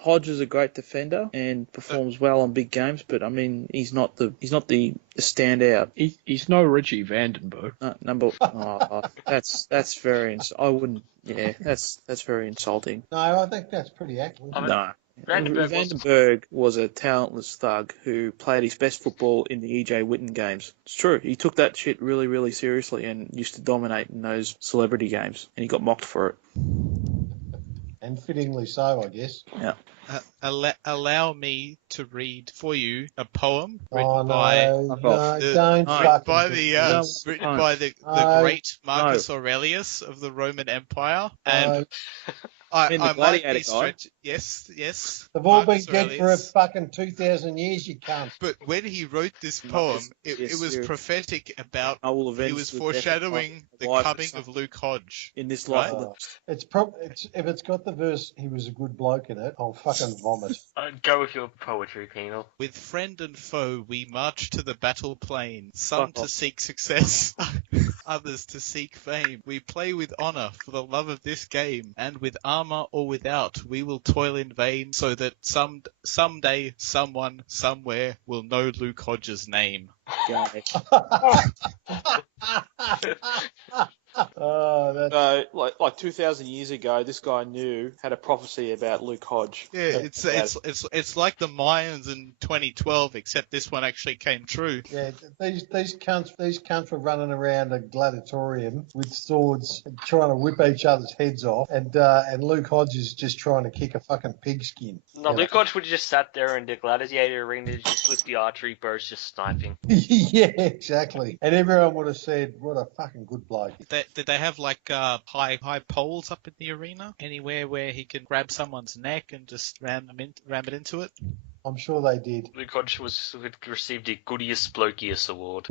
Hodge is a great defender and performs well on big games, but I mean, he's not the standout. He's no Richie Vandenberg. That's very. I wouldn't. Yeah, that's very insulting. No, I think that's pretty accurate. No. Vandenberg was a talentless thug who played his best football in the E.J. Whitten games. It's true. He took that shit really, really seriously and used to dominate in those celebrity games, and he got mocked for it. And fittingly so, I guess. Yeah. Allow me to read for you a poem written by the great Marcus Aurelius of the Roman Empire, and I might be stretching. Yes. They've all been dead for a fucking 2,000 years, you can't. But when he wrote this poem, it was prophetic about. He was foreshadowing the coming of Luke Hodge in this life. If it's got the verse, he was a good bloke in it, I'll fucking vomit. Go with your poetry, Penal. With friend and foe, we march to the battle plain. Some to seek success, others to seek fame. We play with honor for the love of this game, and with armor or without, we will toil in vain, so that someday, someone, somewhere will know Luke Hodge's name. Like 2,000 years ago, this guy had a prophecy about Luke Hodge. Yeah, it's like the Mayans in 2012, except this one actually came true. Yeah, these cunts were running around a gladiatorium with swords, trying to whip each other's heads off, and Luke Hodge is just trying to kick a fucking pigskin. No, Luke Hodge would have just sat there in the gladiator arena, just with the archery bows, just sniping. Yeah, exactly. And everyone would have said, "What a fucking good bloke." Did they have like high poles up in the arena? Anywhere where he can grab someone's neck and just ram it into it? I'm sure they did. Luke Hodge received the Goodiest Blokiest award.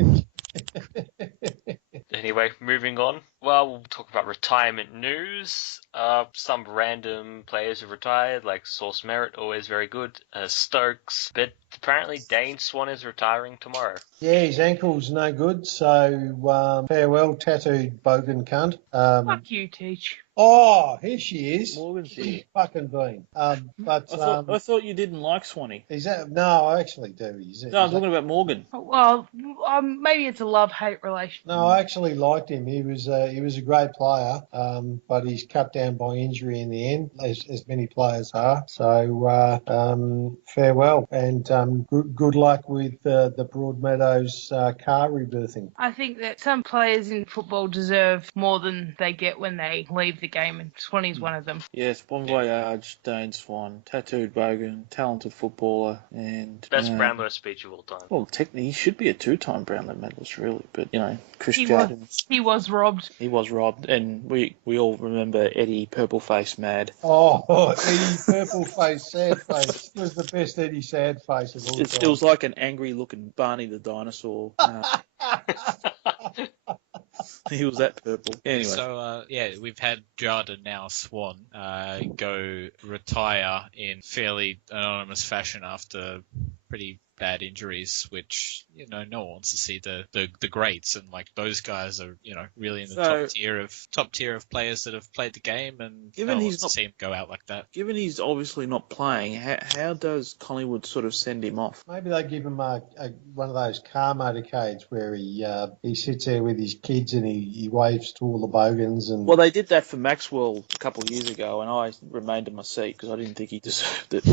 Anyway, moving on. Well, we'll talk about retirement news. Some random players have retired, like Source Merit, always very good. Stokes, but apparently Dane Swan is retiring tomorrow. Yeah, his ankle's no good, so farewell, tattooed bogan cunt. Fuck you, Teach. Oh, here she is. Morgan's here. Fucking been. But I thought you didn't like Swanee. is that no? I actually do. No, I'm talking about Morgan. Well, maybe it's a love-hate relation. No, I actually liked him. He was a great player, but he's cut down by injury in the end, as many players are. So farewell, and good luck with the Broadmeadows car rebirthing. I think that some players in football deserve more than they get when they leave the game, and Swanee's one of them. Yes, Bon Voyage, Dane Swan, tattooed bogan, talented footballer, and Best Brownlow speech of all time. well, technically he should be a two-time Brownlow medalist, really. But Chris He Jadden, He was robbed. he was robbed, and we all remember Eddie Purple Face Mad. Oh, Eddie Purple Face, Sad Face was the best Eddie Sad Face of all time. It was like an angry-looking Barney the dinosaur. He was that purple. Anyway. So, we've had Jada, now Swan, go retire in fairly anonymous fashion after pretty bad injuries, which, no one wants to see the greats, and like those guys are, really in the top tier of players that have played the game, and no one wants to see him go out like that. Given he's obviously not playing, how does Collingwood sort of send him off? Maybe they give him one of those car motorcades where he sits there with his kids and he waves to all the bogans. And Well, they did that for Maxwell a couple of years ago, and I remained in my seat because I didn't think he deserved it.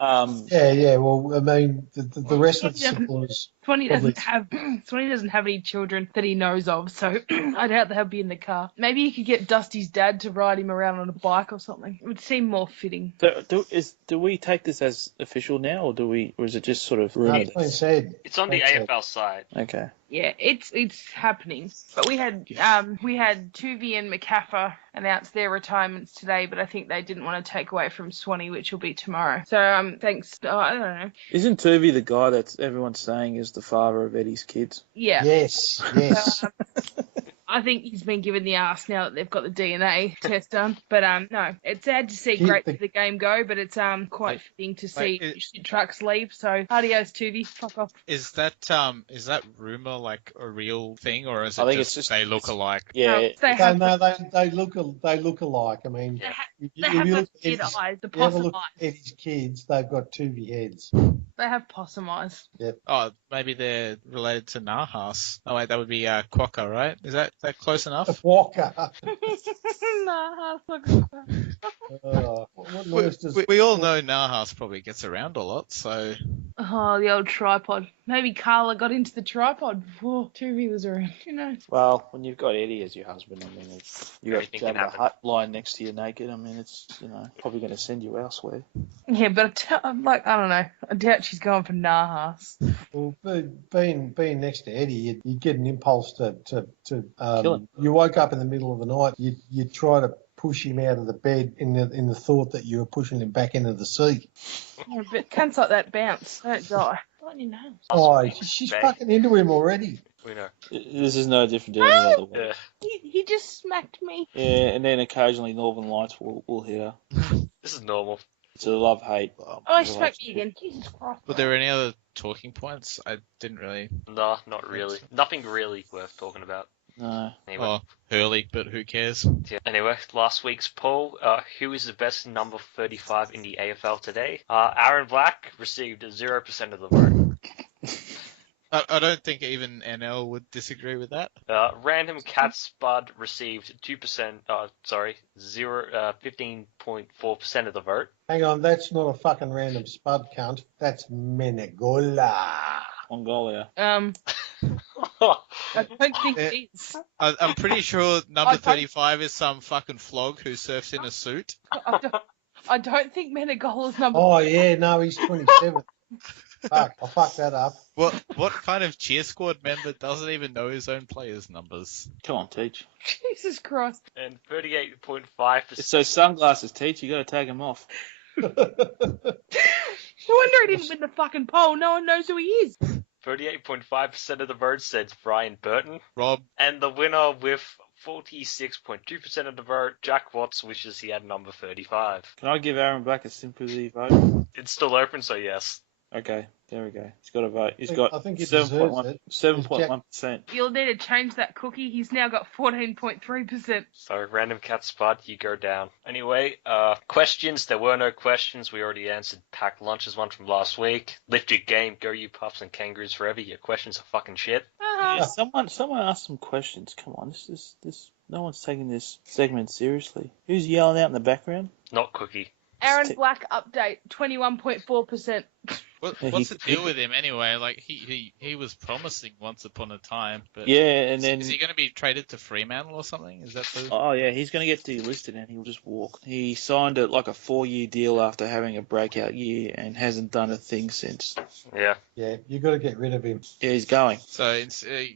Yeah. Well, I mean, the rest of the supporters. Swanee doesn't have any children that he knows of, so I doubt they'll be in the car. Maybe he could get Dusty's dad to ride him around on a bike or something. It would seem more fitting. So, do we take this as official now, or is it just sort of rumoured? It's been said. It's on the AFL side. Okay. Yeah, it's happening. But we had Tuvey and McCaffer announce their retirements today, but I think they didn't want to take away from Swanee, which will be tomorrow. So thanks. I don't know. Isn't Tuvey the guy that everyone's saying is the father of Eddie's kids? Yeah. Yes. I think he's been given the arse now that they've got the DNA test done. But no, it's sad to see great for the game go, but it's quite fitting to see trucks leave. So adios, Tuvey. Fuck off. Is that rumor like a real thing, or is it I think just they look alike? Yeah. They look alike. I mean, they have those kid eyes, the possum look eyes. at his kids, they've got Tuvey heads. They have possum eyes. Yep. Oh, maybe they're related to Nahas. Oh wait, that would be Quokka, right? Is that close enough? Walker. Nah, fuck What nurse does... we all know Nahas probably gets around a lot, so... Oh, the old tripod. Maybe Carla got into the tripod before Tuvey was around. Who knows? Well, when you've got Eddie as your husband, I mean, you got Everything to have can a happen. hut lying next to you naked. I mean, it's probably going to send you elsewhere. Yeah, but I'm like, I don't know. I doubt she's going for Nahas. Well, being next to Eddie, you'd get an impulse to Kill him. You woke up in the middle of the night, you'd try to push him out of the bed in the thought that you were pushing him back into the sea. Yeah, but cunts like that bounce. Don't die. Bloody no. Oh, she's fucking into him already. We know. This is no different to any other one. Yeah. He just smacked me. Yeah, and then occasionally Northern Lights will hit her. This is normal. It's a love-hate. Oh, he smacked me again. Jesus Christ. Were there any other talking points? I didn't really... Nah, not really. Nothing really worth talking about. No. Anyway. Oh, Hurley, but who cares? Yeah. Anyway, last week's poll, who is the best number 35 in the AFL today? Aaron Black received 0% of the vote. I don't think even NL would disagree with that. Random Cat Spud received 15.4% of the vote. Hang on, that's not a fucking random spud cunt. That's Menegola. Mongolia. I don't think it is. I'm pretty sure number 35 is some fucking flog who surfs in a suit. I don't think Menegola's number. Oh, yeah, no, he's 27. Fuck, I fucked that up. What kind of cheer squad member doesn't even know his own players' numbers? Come on, Teach. Jesus Christ. And 38.5%. It's those sunglasses, Teach. You got to take them off. No wonder he didn't win the fucking poll. No one knows who he is. 38.5% of the vote said Brian Burton. Rob. And the winner with 46.2% of the vote. Jack Watts wishes he had number 35. Can I give Aaron Black a sympathy vote? It's still open, so yes. Okay, there we go. He's got a vote. He's I got think he deserves it. 7.1%. You'll need to change that, Cookie. He's now got 14.3%. So, Random Cat Spot, you go down. Anyway, questions. There were no questions. We already answered Pack Lunch's one from last week. Lift your game. Go you pups and kangaroos forever. Your questions are fucking shit. Yeah, someone asked some questions. Come on, this. No one's taking this segment seriously. Who's yelling out in the background? Not Cookie. Aaron Black update, 21.4%. What's the deal with him anyway? Like he was promising once upon a time, but yeah, and then is he going to be traded to Fremantle or something? Is that the? Oh yeah, he's going to get delisted and he'll just walk. He signed a 4-year deal after having a breakout year and hasn't done a thing since. Yeah. Yeah, you got to get rid of him. Yeah, he's going. So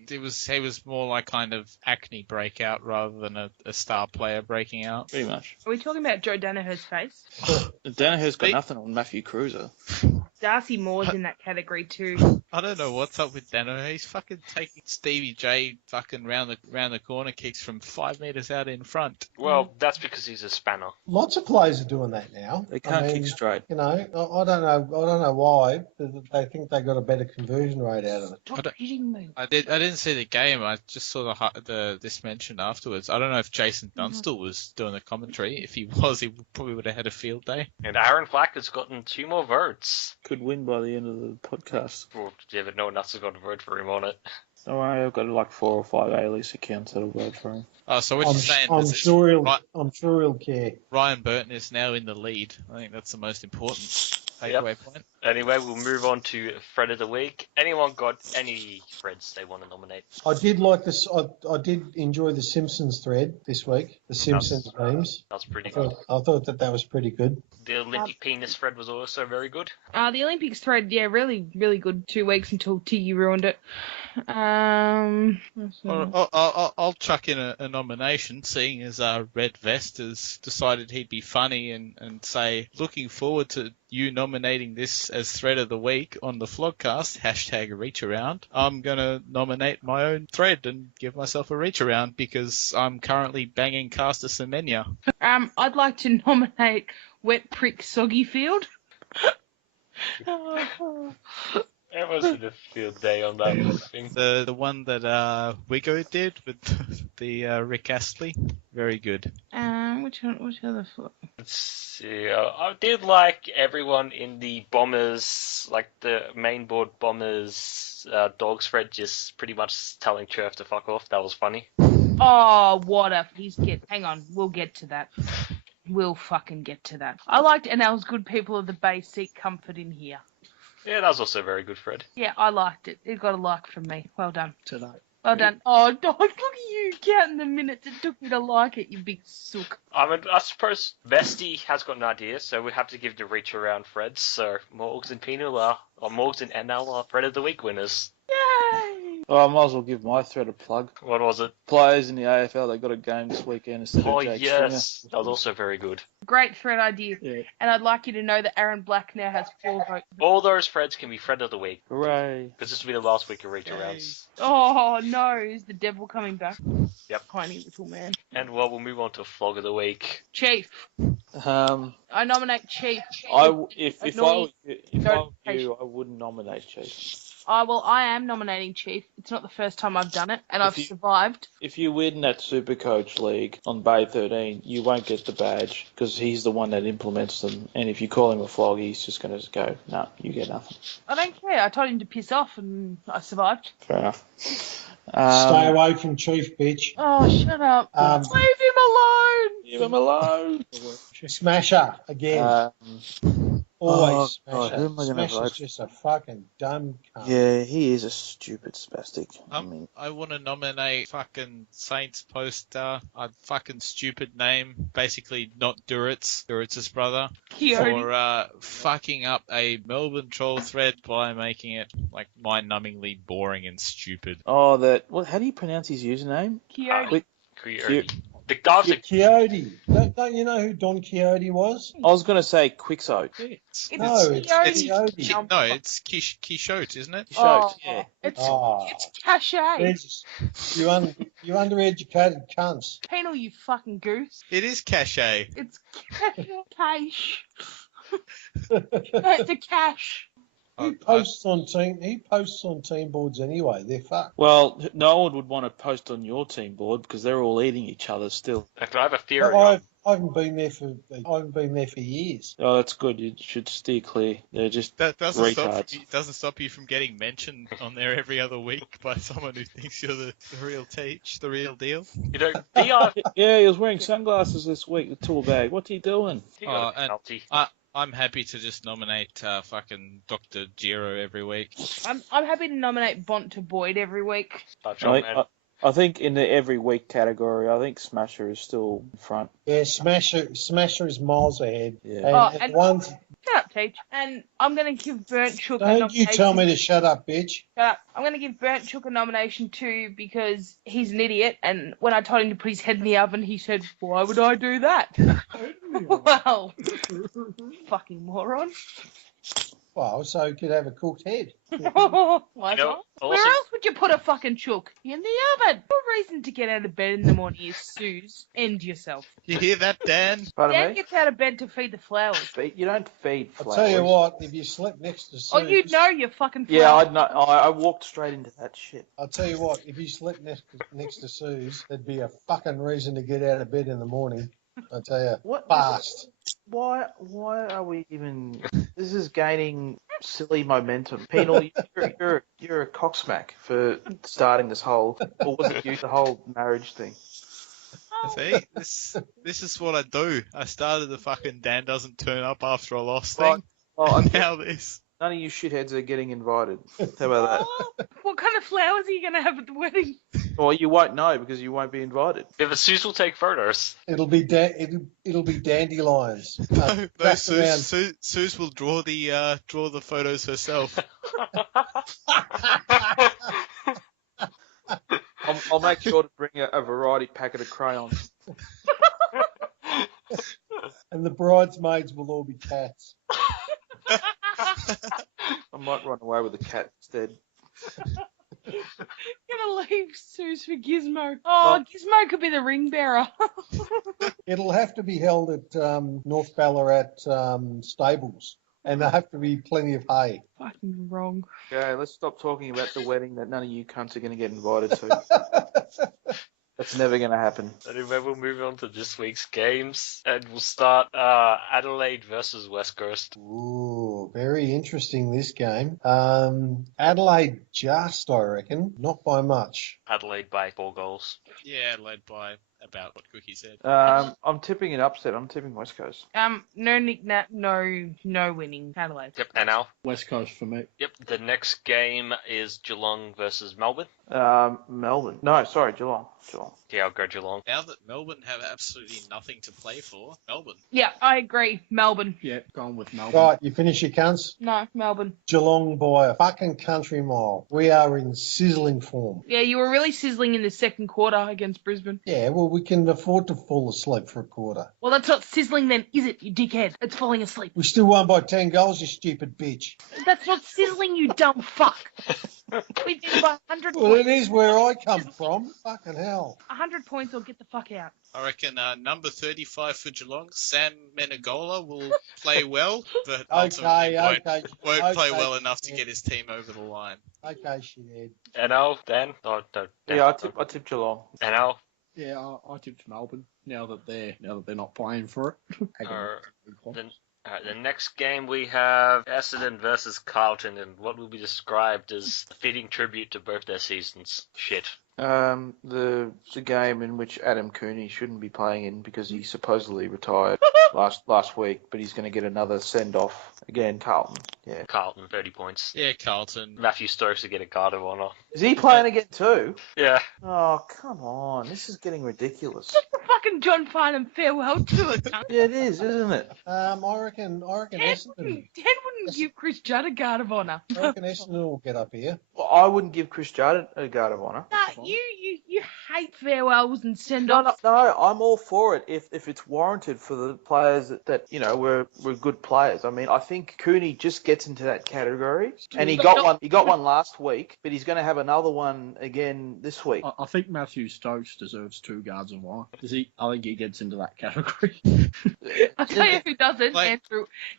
he was more like kind of acne breakout rather than a star player breaking out. Pretty much. Are we talking about Joe Danaher's face? Danaher's got nothing on Matthew Cruiser. Darcy Moore's in that category too. I don't know what's up with Danaher. He's fucking taking Stevie J fucking round the corner kicks from 5 meters out in front. Well, that's because he's a spanner. Lots of players are doing that now. They can't kick straight. You know, I don't know why. They think they got a better conversion rate out of it. Stop hitting me. I didn't see the game. I just saw this mention afterwards. I don't know if Jason Dunstall was doing the commentary. If he was, he probably would have had a field day. And Aaron Black has gotten 2 more votes. Could win by the end of the podcast. Well, yeah, but no one else has got a vote for him on it. Don't worry, I've got 4 or 5 A-list accounts that'll vote for him. Oh, so what you're saying I'm sure he'll care. Ryan Burton is now in the lead. I think that's the most important takeaway point. Anyway, we'll move on to Fred of the Week. Anyone got any Freds they want to nominate? I did like this. I did enjoy the Simpsons thread this week. The Simpsons memes. That's pretty good. I thought that was pretty good. The Olympic penis Fred was also very good. The Olympics thread, yeah, really, really good. 2 weeks until Tiggy ruined it. I'll chuck in a nomination, seeing as Red Vest has decided he'd be funny and say, looking forward to you nominating this as Thread of the Week on the Flogcast, #reacharound. I'm going to nominate my own thread and give myself a reach around because I'm currently banging Caster Semenya. I'd like to nominate Wet Prick Soggy Field. It wasn't a field day on that thing. The one that Wiggo did with the Rick Astley, very good. Which other? Let's see. I did like everyone in the Bombers, like the main board Bombers dogs thread, just pretty much telling Cherf to fuck off. That was funny. Oh, what a hang on, we'll get to that. We'll fucking get to that. I liked NL's good people of the bay seek comfort in here. Yeah, that was also very good, Fred. Yeah, I liked it. It got a like from me. Well done. Tonight. Well done. Oh, look at you counting the minutes it took me to like it, you big sook. I suppose Vesty has got an idea, so we have to give the reach around Freds. So Morgs and Penal or Morgs and NL are Fred of the Week winners. Yay! Oh, I might as well give my thread a plug. What was it? Players in the AFL, they got a game this weekend instead of Jake yes. Stringer. That was also very good. Great thread idea. Yeah. And I'd like you to know that Aaron Black now has 4 votes. All those Freds can be Fred of the Week. Hooray. Because this will be the last week of reach arounds. Oh, no. Is the devil coming back? Yep. Tiny little man. And well, we'll move on to Flog of the Week. Chief. I nominate Chief. If I were you, I wouldn't nominate Chief. Well, I am nominating Chief. It's not the first time I've done it, and I've survived. If you win that Supercoach League on Bay 13, you won't get the badge because he's the one that implements them. And if you call him a flog, he's just going to go, no, you get nothing. I don't care. I told him to piss off, and I survived. Fair enough. Stay away from Chief, bitch. Oh, shut up. Leave him alone. Leave him alone. Smasher again. Always Smasher. Who am I going to vote? Smasher's just a fucking dumb cunt. Yeah, he is a stupid spastic. I want to nominate fucking Saints poster, a fucking stupid name, basically not Duritz's brother, for fucking up a Melbourne troll thread by making it like mind-numbingly boring and stupid. Oh, how do you pronounce his username? Coyote. The guys are... Quixote. Don't you know who Don Quixote was? I was going to say Quixote. It's Quixote. No, it's Quixote, isn't it? Quixote, yeah. It's cachet. You undereducated cunts. Penal, you fucking goose. It is cachet. It's cash. No, it's a cash. He posts on team boards anyway. They're fucked. Well, no one would want to post on your team board because they're all eating each other still. I have a theory. I haven't been there for years. Oh, that's good. You should steer clear. They're just That retards. doesn't stop you from getting mentioned on there every other week by someone who thinks you're the real deal. You know, VR... Yeah, he was wearing sunglasses this week, the tool bag. What's he doing? He got a penalty. I'm happy to just nominate fucking Dr. Giro every week. I'm happy to nominate Bont to Boyd every week. I think in the every week category, I think Smasher is still in front. Yeah, Smasher is miles ahead. Yeah. And one's... Shut up, Teach. And I'm going to give Burnt Chook a Don't nomination. you tell me to shut up, bitch. Shut up. I'm going to give Burnt Chook a nomination too because he's an idiot. And when I told him to put his head in the oven, he said, "Why would I do that?" Well, fucking moron. Well, so he could have a cooked head. Why not? Where else would you put a fucking chook? In the oven. No reason to get out of bed in the morning is Suze. End yourself. You hear that, Dan? Dan gets out of bed to feed the flowers. You don't feed flowers. I'll tell you what, if you slept next to Suze... Oh, you know you're fucking flowers. Yeah, I'd know. I walked straight into that shit. I'll tell you what, if you slept next to Suze, there'd be a fucking reason to get out of bed in the morning. I tell you, fast. Why are we even... This is gaining silly momentum. Penal, you're a cocksmack for starting this whole... Or was it you, the whole marriage thing? See, this is what I do. I started the fucking Dan doesn't turn up after a loss thing. And now this. None of you shitheads are getting invited. How about that? What kind of flowers are you going to have at the wedding? Well, you won't know because you won't be invited. Yeah, but Suze will take photos. It'll be dandelions. No, Suze will draw the photos herself. I'll make sure to bring a variety packet of crayons. And the bridesmaids will all be cats. I might run away with a cat instead. Gonna leave Suze for Gizmo. Oh, Gizmo could be the ring bearer. It'll have to be held at North Ballarat stables, and there'll have to be plenty of hay. Fucking wrong. Okay, let's stop talking about the wedding that none of you cunts are going to get invited to. That's never going to happen. Anyway, we'll move on to this week's games, and we'll start Adelaide versus West Coast. Ooh, very interesting, this game. Adelaide just, I reckon, not by much. Adelaide by 4 goals. Yeah, led by about what Cookie said. I'm tipping an upset. I'm tipping West Coast. No Nick Nat, no winning. Adelaide. Yep, and Al? West Coast for me. Yep, the next game is Geelong versus Melbourne. Melbourne. No, sorry, Geelong. Yeah, I'll go Geelong. Now that Melbourne have absolutely nothing to play for, Melbourne. Yeah, I agree. Melbourne. Yeah, going with Melbourne. Right, you finish your cunts? No, Melbourne. Geelong by a fucking country mile. We are in sizzling form. Yeah, you were really sizzling in the second quarter against Brisbane. Yeah, well, we can afford to fall asleep for a quarter. Well, that's not sizzling then, is it, you dickhead? It's falling asleep. We still won by 10 goals, you stupid bitch. That's not sizzling, you dumb fuck. We did by 100 Well, points. it is where I come from. Fucking hell. 100 points or get the fuck out. I reckon number 35 for Geelong, Sam Menegola, will play well, but ultimately won't play well enough to get his team over the line. Okay, shithead. And Al, Dan? No, Dan. Yeah, I tip Geelong. And Al? Yeah, I tipped Melbourne. Now that they're not playing for it. The next game we have Essendon versus Carlton, and what will be described as a fitting tribute to both their seasons. Shit. The game in which Adam Cooney shouldn't be playing in because he supposedly retired last week, but he's going to get another send-off. Again, Carlton. Yeah. Carlton, 30 points. Yeah, Carlton. Matthew Stokes to get a guard of honour. Is he playing again too? Yeah. Oh, come on. This is getting ridiculous. Just the fucking John Farnham farewell tour, cunt. Yeah, it is, isn't it? I reckon Essendon. Ted wouldn't give Chris Judd a guard of honour. I reckon Essendon will get up here. Well, I wouldn't give Chris Judd a guard of honour. Nah, you hate farewells and send-offs. No, I'm all for it if it's warranted for the players that were good players. I mean, I think Cooney just gets into that category, and he got one last week, but he's going to have another one again this week. I think Matthew Stokes deserves 2 guards of honor. I think he gets into that category. I'll tell you who doesn't.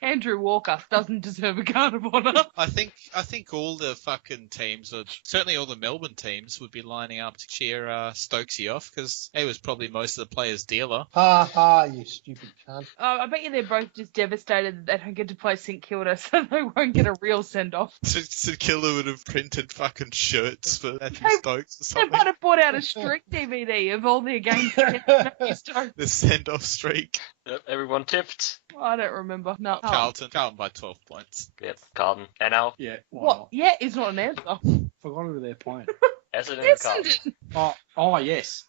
Andrew Walker doesn't deserve a guard of honor. I think all the fucking teams, certainly all the Melbourne teams, would be lining up to cheer Stokesy off because he was probably most of the players' dealer. Ha ha, you stupid cunt. Oh, I bet you they're both just devastated that they don't get to play St Kilda, so they won't get a real send-off. St Kilda would have printed fucking shirts for Matthew Stokes or something. They might have bought out a streak DVD of all their games against Matthew Stokes. The send-off streak. Yep, everyone tipped. I don't remember. No. Carlton by 12 points. Yep, Carlton. NL. Yeah. What? Yeah, is not an answer. Forgot who they're playing. Essendon and Carlton. Oh, yes.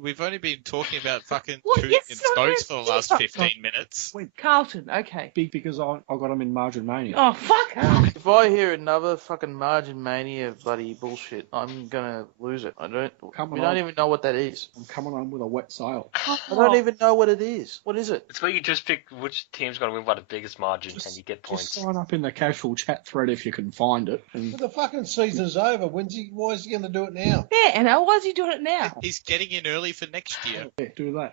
We've only been talking about fucking What? Cooney Yes, and no, Stokes yes, for the last yes. 15 minutes. Carlton, okay. Because I got them in Margin Mania. Oh, fuck. If I hear another fucking Margin Mania bloody bullshit, I'm gonna lose it. We don't even know what that is. I'm coming on with a wet sail. I don't even know what it is. What is it? It's where you just pick which team's going to win by the biggest margin and you get points. Just sign up in the casual chat thread if you can find it. But the fucking season's over. Why is he going to do it now? Yeah, and why is he doing it now? He's getting in early for next year. Yeah, do that.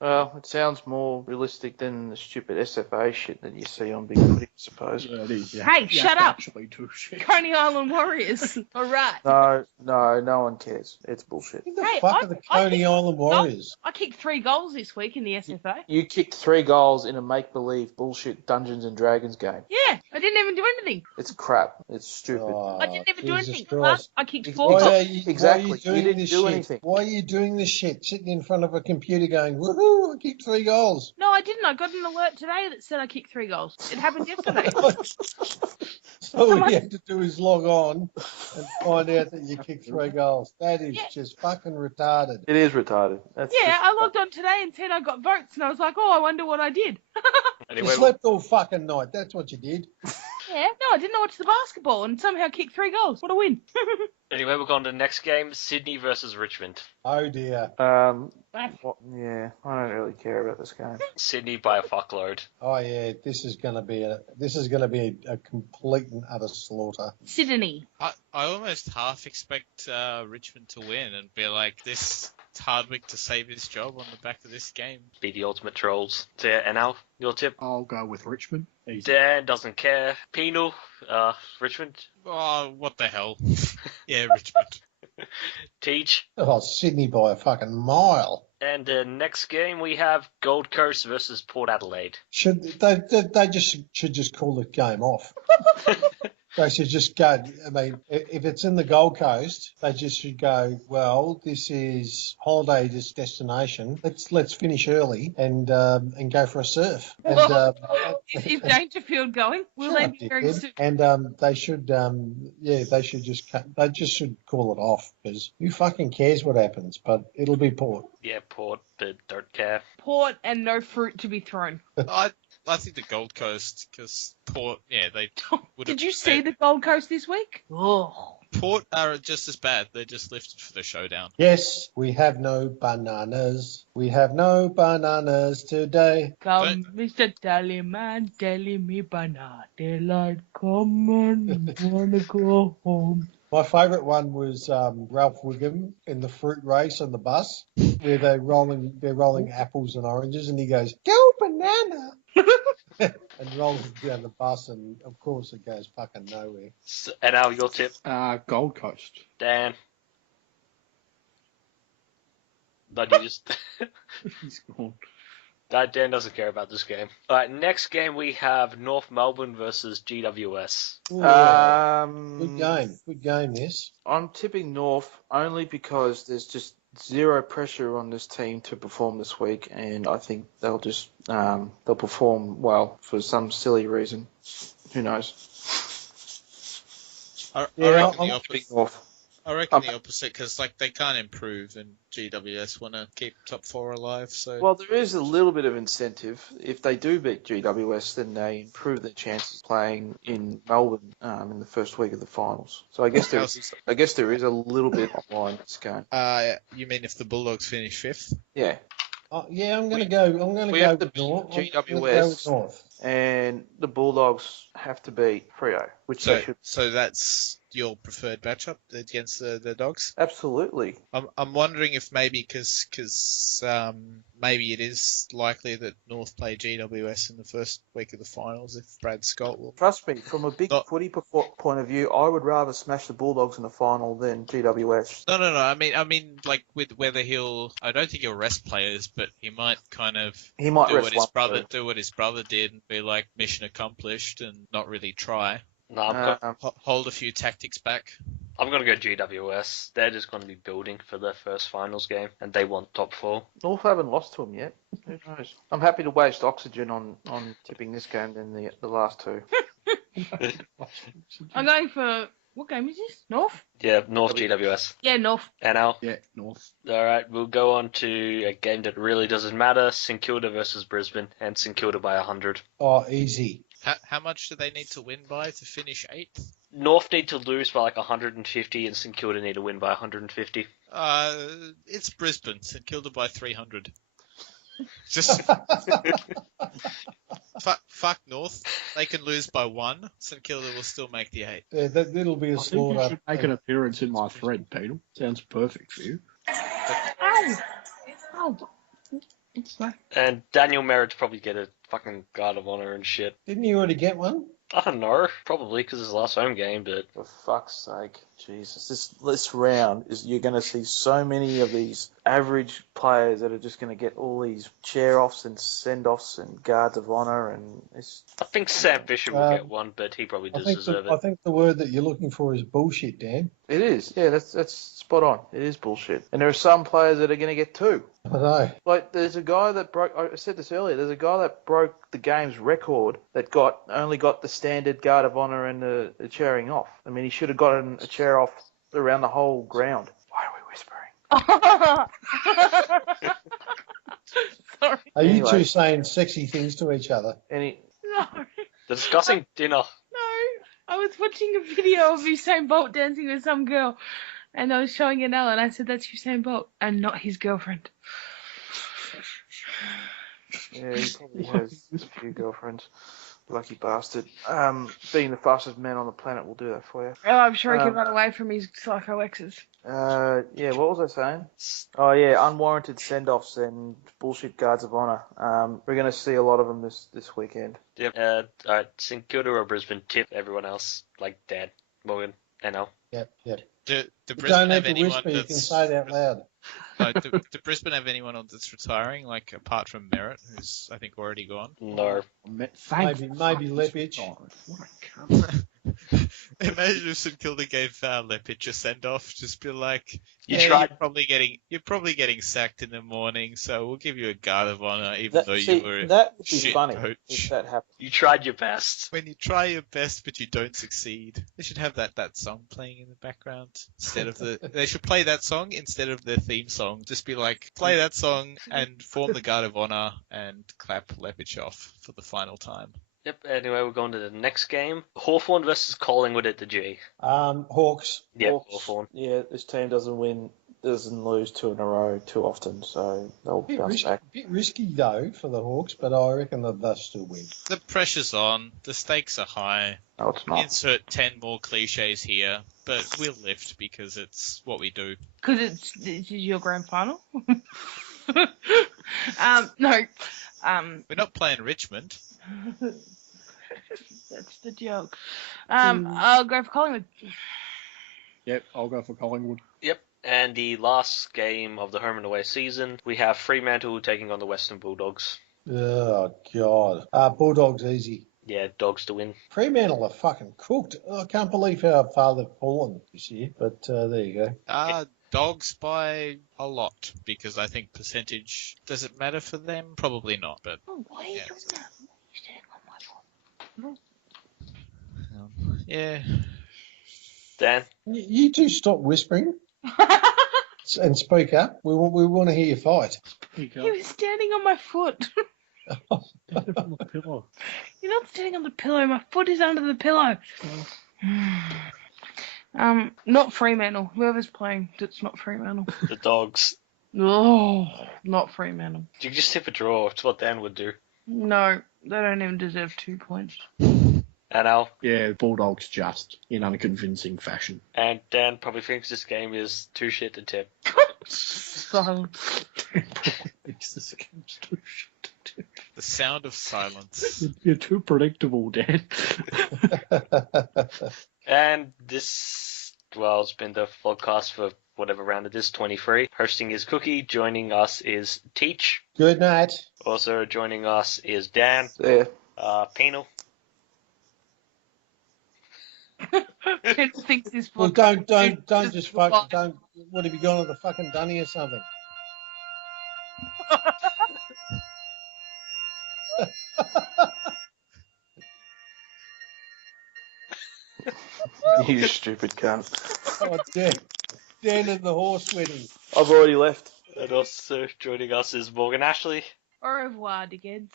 Well, it sounds more realistic than the stupid SFA shit that you see on Big Footy, I suppose. Yeah, it is. Yeah. Hey, shut up. Actually, do shit. Coney Island Warriors. All right. No one cares. It's bullshit. Who the fuck are the Coney Island Warriors? I kicked 3 goals this week in the SFA. You kicked 3 goals in a make-believe bullshit Dungeons and Dragons game. Yeah, I didn't even do anything. It's crap. It's stupid. Oh, I didn't even do Jesus anything. Christ. I kicked 4 Why goals. are you, Exactly. Why are you doing You didn't this do shit? anything. Why are you doing this shit? Sitting in front of a computer going, woohoo, I kicked 3 goals. No, I didn't. I got an alert today that said I kicked 3 goals. It happened yesterday. So all you have to do is log on and find out that you kicked 3 goals. That is just fucking retarded. It is retarded. I logged on today and said I got votes, and I was like, oh, I wonder what I did. You slept all fucking night. That's what you did. Yeah, no, I didn't watch the basketball and somehow kicked 3 goals. What a win. Anyway, we're going to the next game, Sydney versus Richmond. Oh dear. Yeah, I don't really care about this game. Sydney by a fuckload. Oh yeah, this is going to be a complete and utter slaughter. Sydney. I almost half expect Richmond to win and be like, this Hardwick to save his job on the back of this game. Be the ultimate trolls. So yeah, and Al, your tip? I'll go with Richmond. Easy. Dan doesn't care. Penal, Richmond. Oh, what the hell? Yeah, Richmond. Teach. Oh, Sydney by a fucking mile. And the next game we have Gold Coast versus Port Adelaide. They should just call the game off. They should just go. I mean, if it's in the Gold Coast, they just should go. Well, this is holiday destination. Let's finish early and go for a surf. And, Is Dangerfield going? Will they be very soon? And they should should call it off because who fucking cares what happens? But it'll be Port. Yeah, Port, but don't care. Port and no fruit to be thrown. I think the Gold Coast, because Port, they would. Did you see the Gold Coast this week? Oh. Port are just as bad. They're just lifted for the showdown. Yes, we have no bananas. We have no bananas today. Come, Mr. Tallyman, telling me banana daylight. Come on, wanna go home. My favourite one was Ralph Wiggum in the fruit race on the bus, where they're rolling apples and oranges, and he goes, "Go banana!" and rolls it down the bus, and of course it goes fucking nowhere. And Al, your tip? Gold Coast. Dan. But you just... He's gone. Dan doesn't care about this game. All right, next game we have North Melbourne versus GWS. Good game, yes. I'm tipping North only because there's just zero pressure on this team to perform this week, and I think they'll just they'll perform well for some silly reason. Who knows? I Yeah, reckon the Tipping North. I reckon the opposite, because they can't improve, and GWS want to keep top 4 alive. So Well, there is a little bit of incentive. If they do beat GWS, then they improve their chances of playing in Melbourne in the first week of the finals. So I guess there is a little bit online this game. You mean if the Bulldogs finish 5th? Yeah. Yeah, I'm going to go. I'm going to go with North. GWS, and the Bulldogs have to beat Freo, which they should. So that's your preferred matchup against the Dogs? Absolutely. I'm wondering if maybe because maybe it is likely that North play GWS in the first week of the finals if Brad Scott will. Trust me, from a big footy point of view, I would rather smash the Bulldogs in the final than GWS. No. I mean, like with whether I don't think he'll rest players, but he might do what his brother did and be like mission accomplished and not really try. No, hold a few tactics back. I'm going to go GWS. They're just going to be building for their first finals game, and they want top 4. North haven't lost to them yet. Who knows? I'm happy to waste oxygen on tipping this game than the last two. I'm going for... What game is this? North? Yeah, North GWS. Yeah, North. NL? Yeah, North. All right, we'll go on to a game that really doesn't matter. St Kilda versus Brisbane, and St Kilda by 100. Oh, easy. How much do they need to win by to finish 8th? North need to lose by 150, and St Kilda need to win by 150. It's Brisbane. St Kilda by 300. Just fuck North. They can lose by 1. St Kilda will still make the 8. Yeah, that'll be a slaughter. You should make an appearance in my thread, Peter. Sounds perfect for you. Ow! And Daniel Merritt's probably get a fucking Guard of Honor and shit. Didn't you already get one? I don't know. Probably because it's his last home game, but... For fuck's sake. Jesus. This round is you're going to see so many of these average players that are just going to get all these chair-offs and send-offs and Guards of Honor, and it's... I think Sam Bishop will get one, but he probably does deserve it. I think the word that you're looking for is bullshit, Dan. It is. Yeah, that's spot on. It is bullshit. And there are some players that are going to get 2. I know. Like, there's a guy that broke... I said this earlier. There's a guy that broke the game's record that only got the standard Guard of Honor and the chairing off. I mean, he should have gotten a chair off around the whole ground. Why are we whispering? Sorry. Are you two saying sexy things to each other? No. They're discussing dinner. No. I was watching a video of Usain Bolt dancing with some girl, and I was showing it Ella, and I said, that's Usain Bolt, and not his girlfriend. Yeah, he probably has a few girlfriends. Lucky bastard. Being the fastest man on the planet will do that for you. Oh, I'm sure he can run away from his psycho exes. Yeah, what was I saying? Oh, yeah, unwarranted send-offs and bullshit Guards of Honor. We're going to see a lot of them this weekend. Yep. All right, St Kilda or Brisbane, tip everyone else, like Dad, Morgan, NL. Yep. Do You Brisbane don't have have to anyone whisper, you that's... can say it out loud. Do Brisbane have anyone that's retiring, like apart from Merritt, who's I think already gone? No. Maybe Lepich. What a cunt. Imagine if St Kilda gave Lepich a send off, just be like, You're probably getting sacked in the morning, so we'll give you a Guard of Honor, even though you were that would be shit funny coach. if that happened. You tried your best. When you try your best but you don't succeed, they should have that song playing in the background instead of they should play that song instead of their theme song. Just be like, play that song and form the Guard of Honor and clap Lepich off for the final time. Yep, anyway, we're going to the next game. Hawthorn versus Collingwood at the G. Hawks. Yep, Hawthorn. Yeah, this team doesn't lose 2 in a row too often, so they'll bounce back. Bit risky, though, for the Hawks, but I reckon that they'll still win. The pressure's on. The stakes are high. No, it's not. Insert 10 more cliches here, but we'll lift because it's what we do. Because this is your grand final? No. We're not playing Richmond. That's the joke. I'll go for Collingwood. Yep, I'll go for Collingwood. Yep, and the last game of the home and away season, we have Fremantle taking on the Western Bulldogs. Oh, God. Bulldogs easy. Yeah, Dogs to win. Fremantle are fucking cooked. I can't believe how far they've fallen this year, but there you go. Dogs by a lot, because I think percentage, does it matter for them? Probably not, but... Oh, why are you doing that? You're standing on my phone. Yeah. Dan? You two stop whispering and speak up. We want to hear you fight. He was standing on my foot. On the pillow. You're not standing on the pillow. My foot is under the pillow. Not Fremantle. Whoever's playing, it's not Fremantle. The Dogs. Oh, not Fremantle. You can just tip a draw. It's what Dan would do. No, they don't even deserve 2 points. And Al? Yeah, Bulldogs just in unconvincing fashion. And Dan probably thinks this game is too shit to tip. Silence. The sound of silence. You're too predictable, Dan. And this, well, it's been the Flogcast for whatever round it is, 23. Hosting is Cookie. Joining us is Teach. Good night. Also joining us is Dan. Yeah. Penal. Ken thinks this Well, book. don't just fuck. Don't. What have you gone to the fucking dunny or something? You stupid cunt. Oh, Dan at the horse wedding. I've already left. And also joining us is Morgan Ashley. Au revoir, dickheads.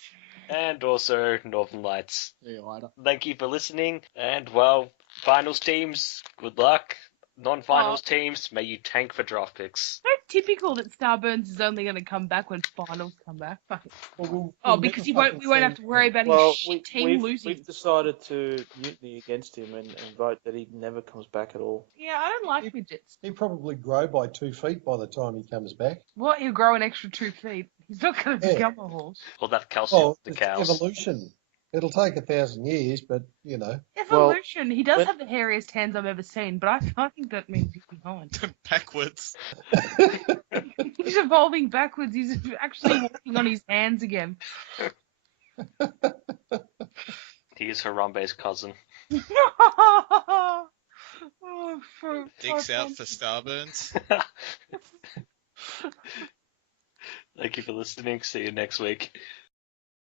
And also Northern Lights. See you later. Thank you for listening. And, well, finals teams, good luck. Non-finals teams, may you tank for draft picks. So typical that Starburns is only going to come back when finals come back. Fuck it. Well, Because we won't have to worry about his team losing. We've decided to mutiny against him and vote that he never comes back at all. Yeah, I don't like midgets. He'll probably grow by 2 feet by the time he comes back. What? He'll grow an extra 2 feet. He's not going to become a horse. Or that calcium, Well, the it's cows. evolution. It'll take 1,000 years, but you know. Evolution. He does when- have the hairiest hands I've ever seen, but I think that means he's behind. Backwards. He's evolving backwards. He's actually walking on his hands again. He is Harambe's cousin. Oh, Dicks out for Starburns. Thank you for listening. See you next week.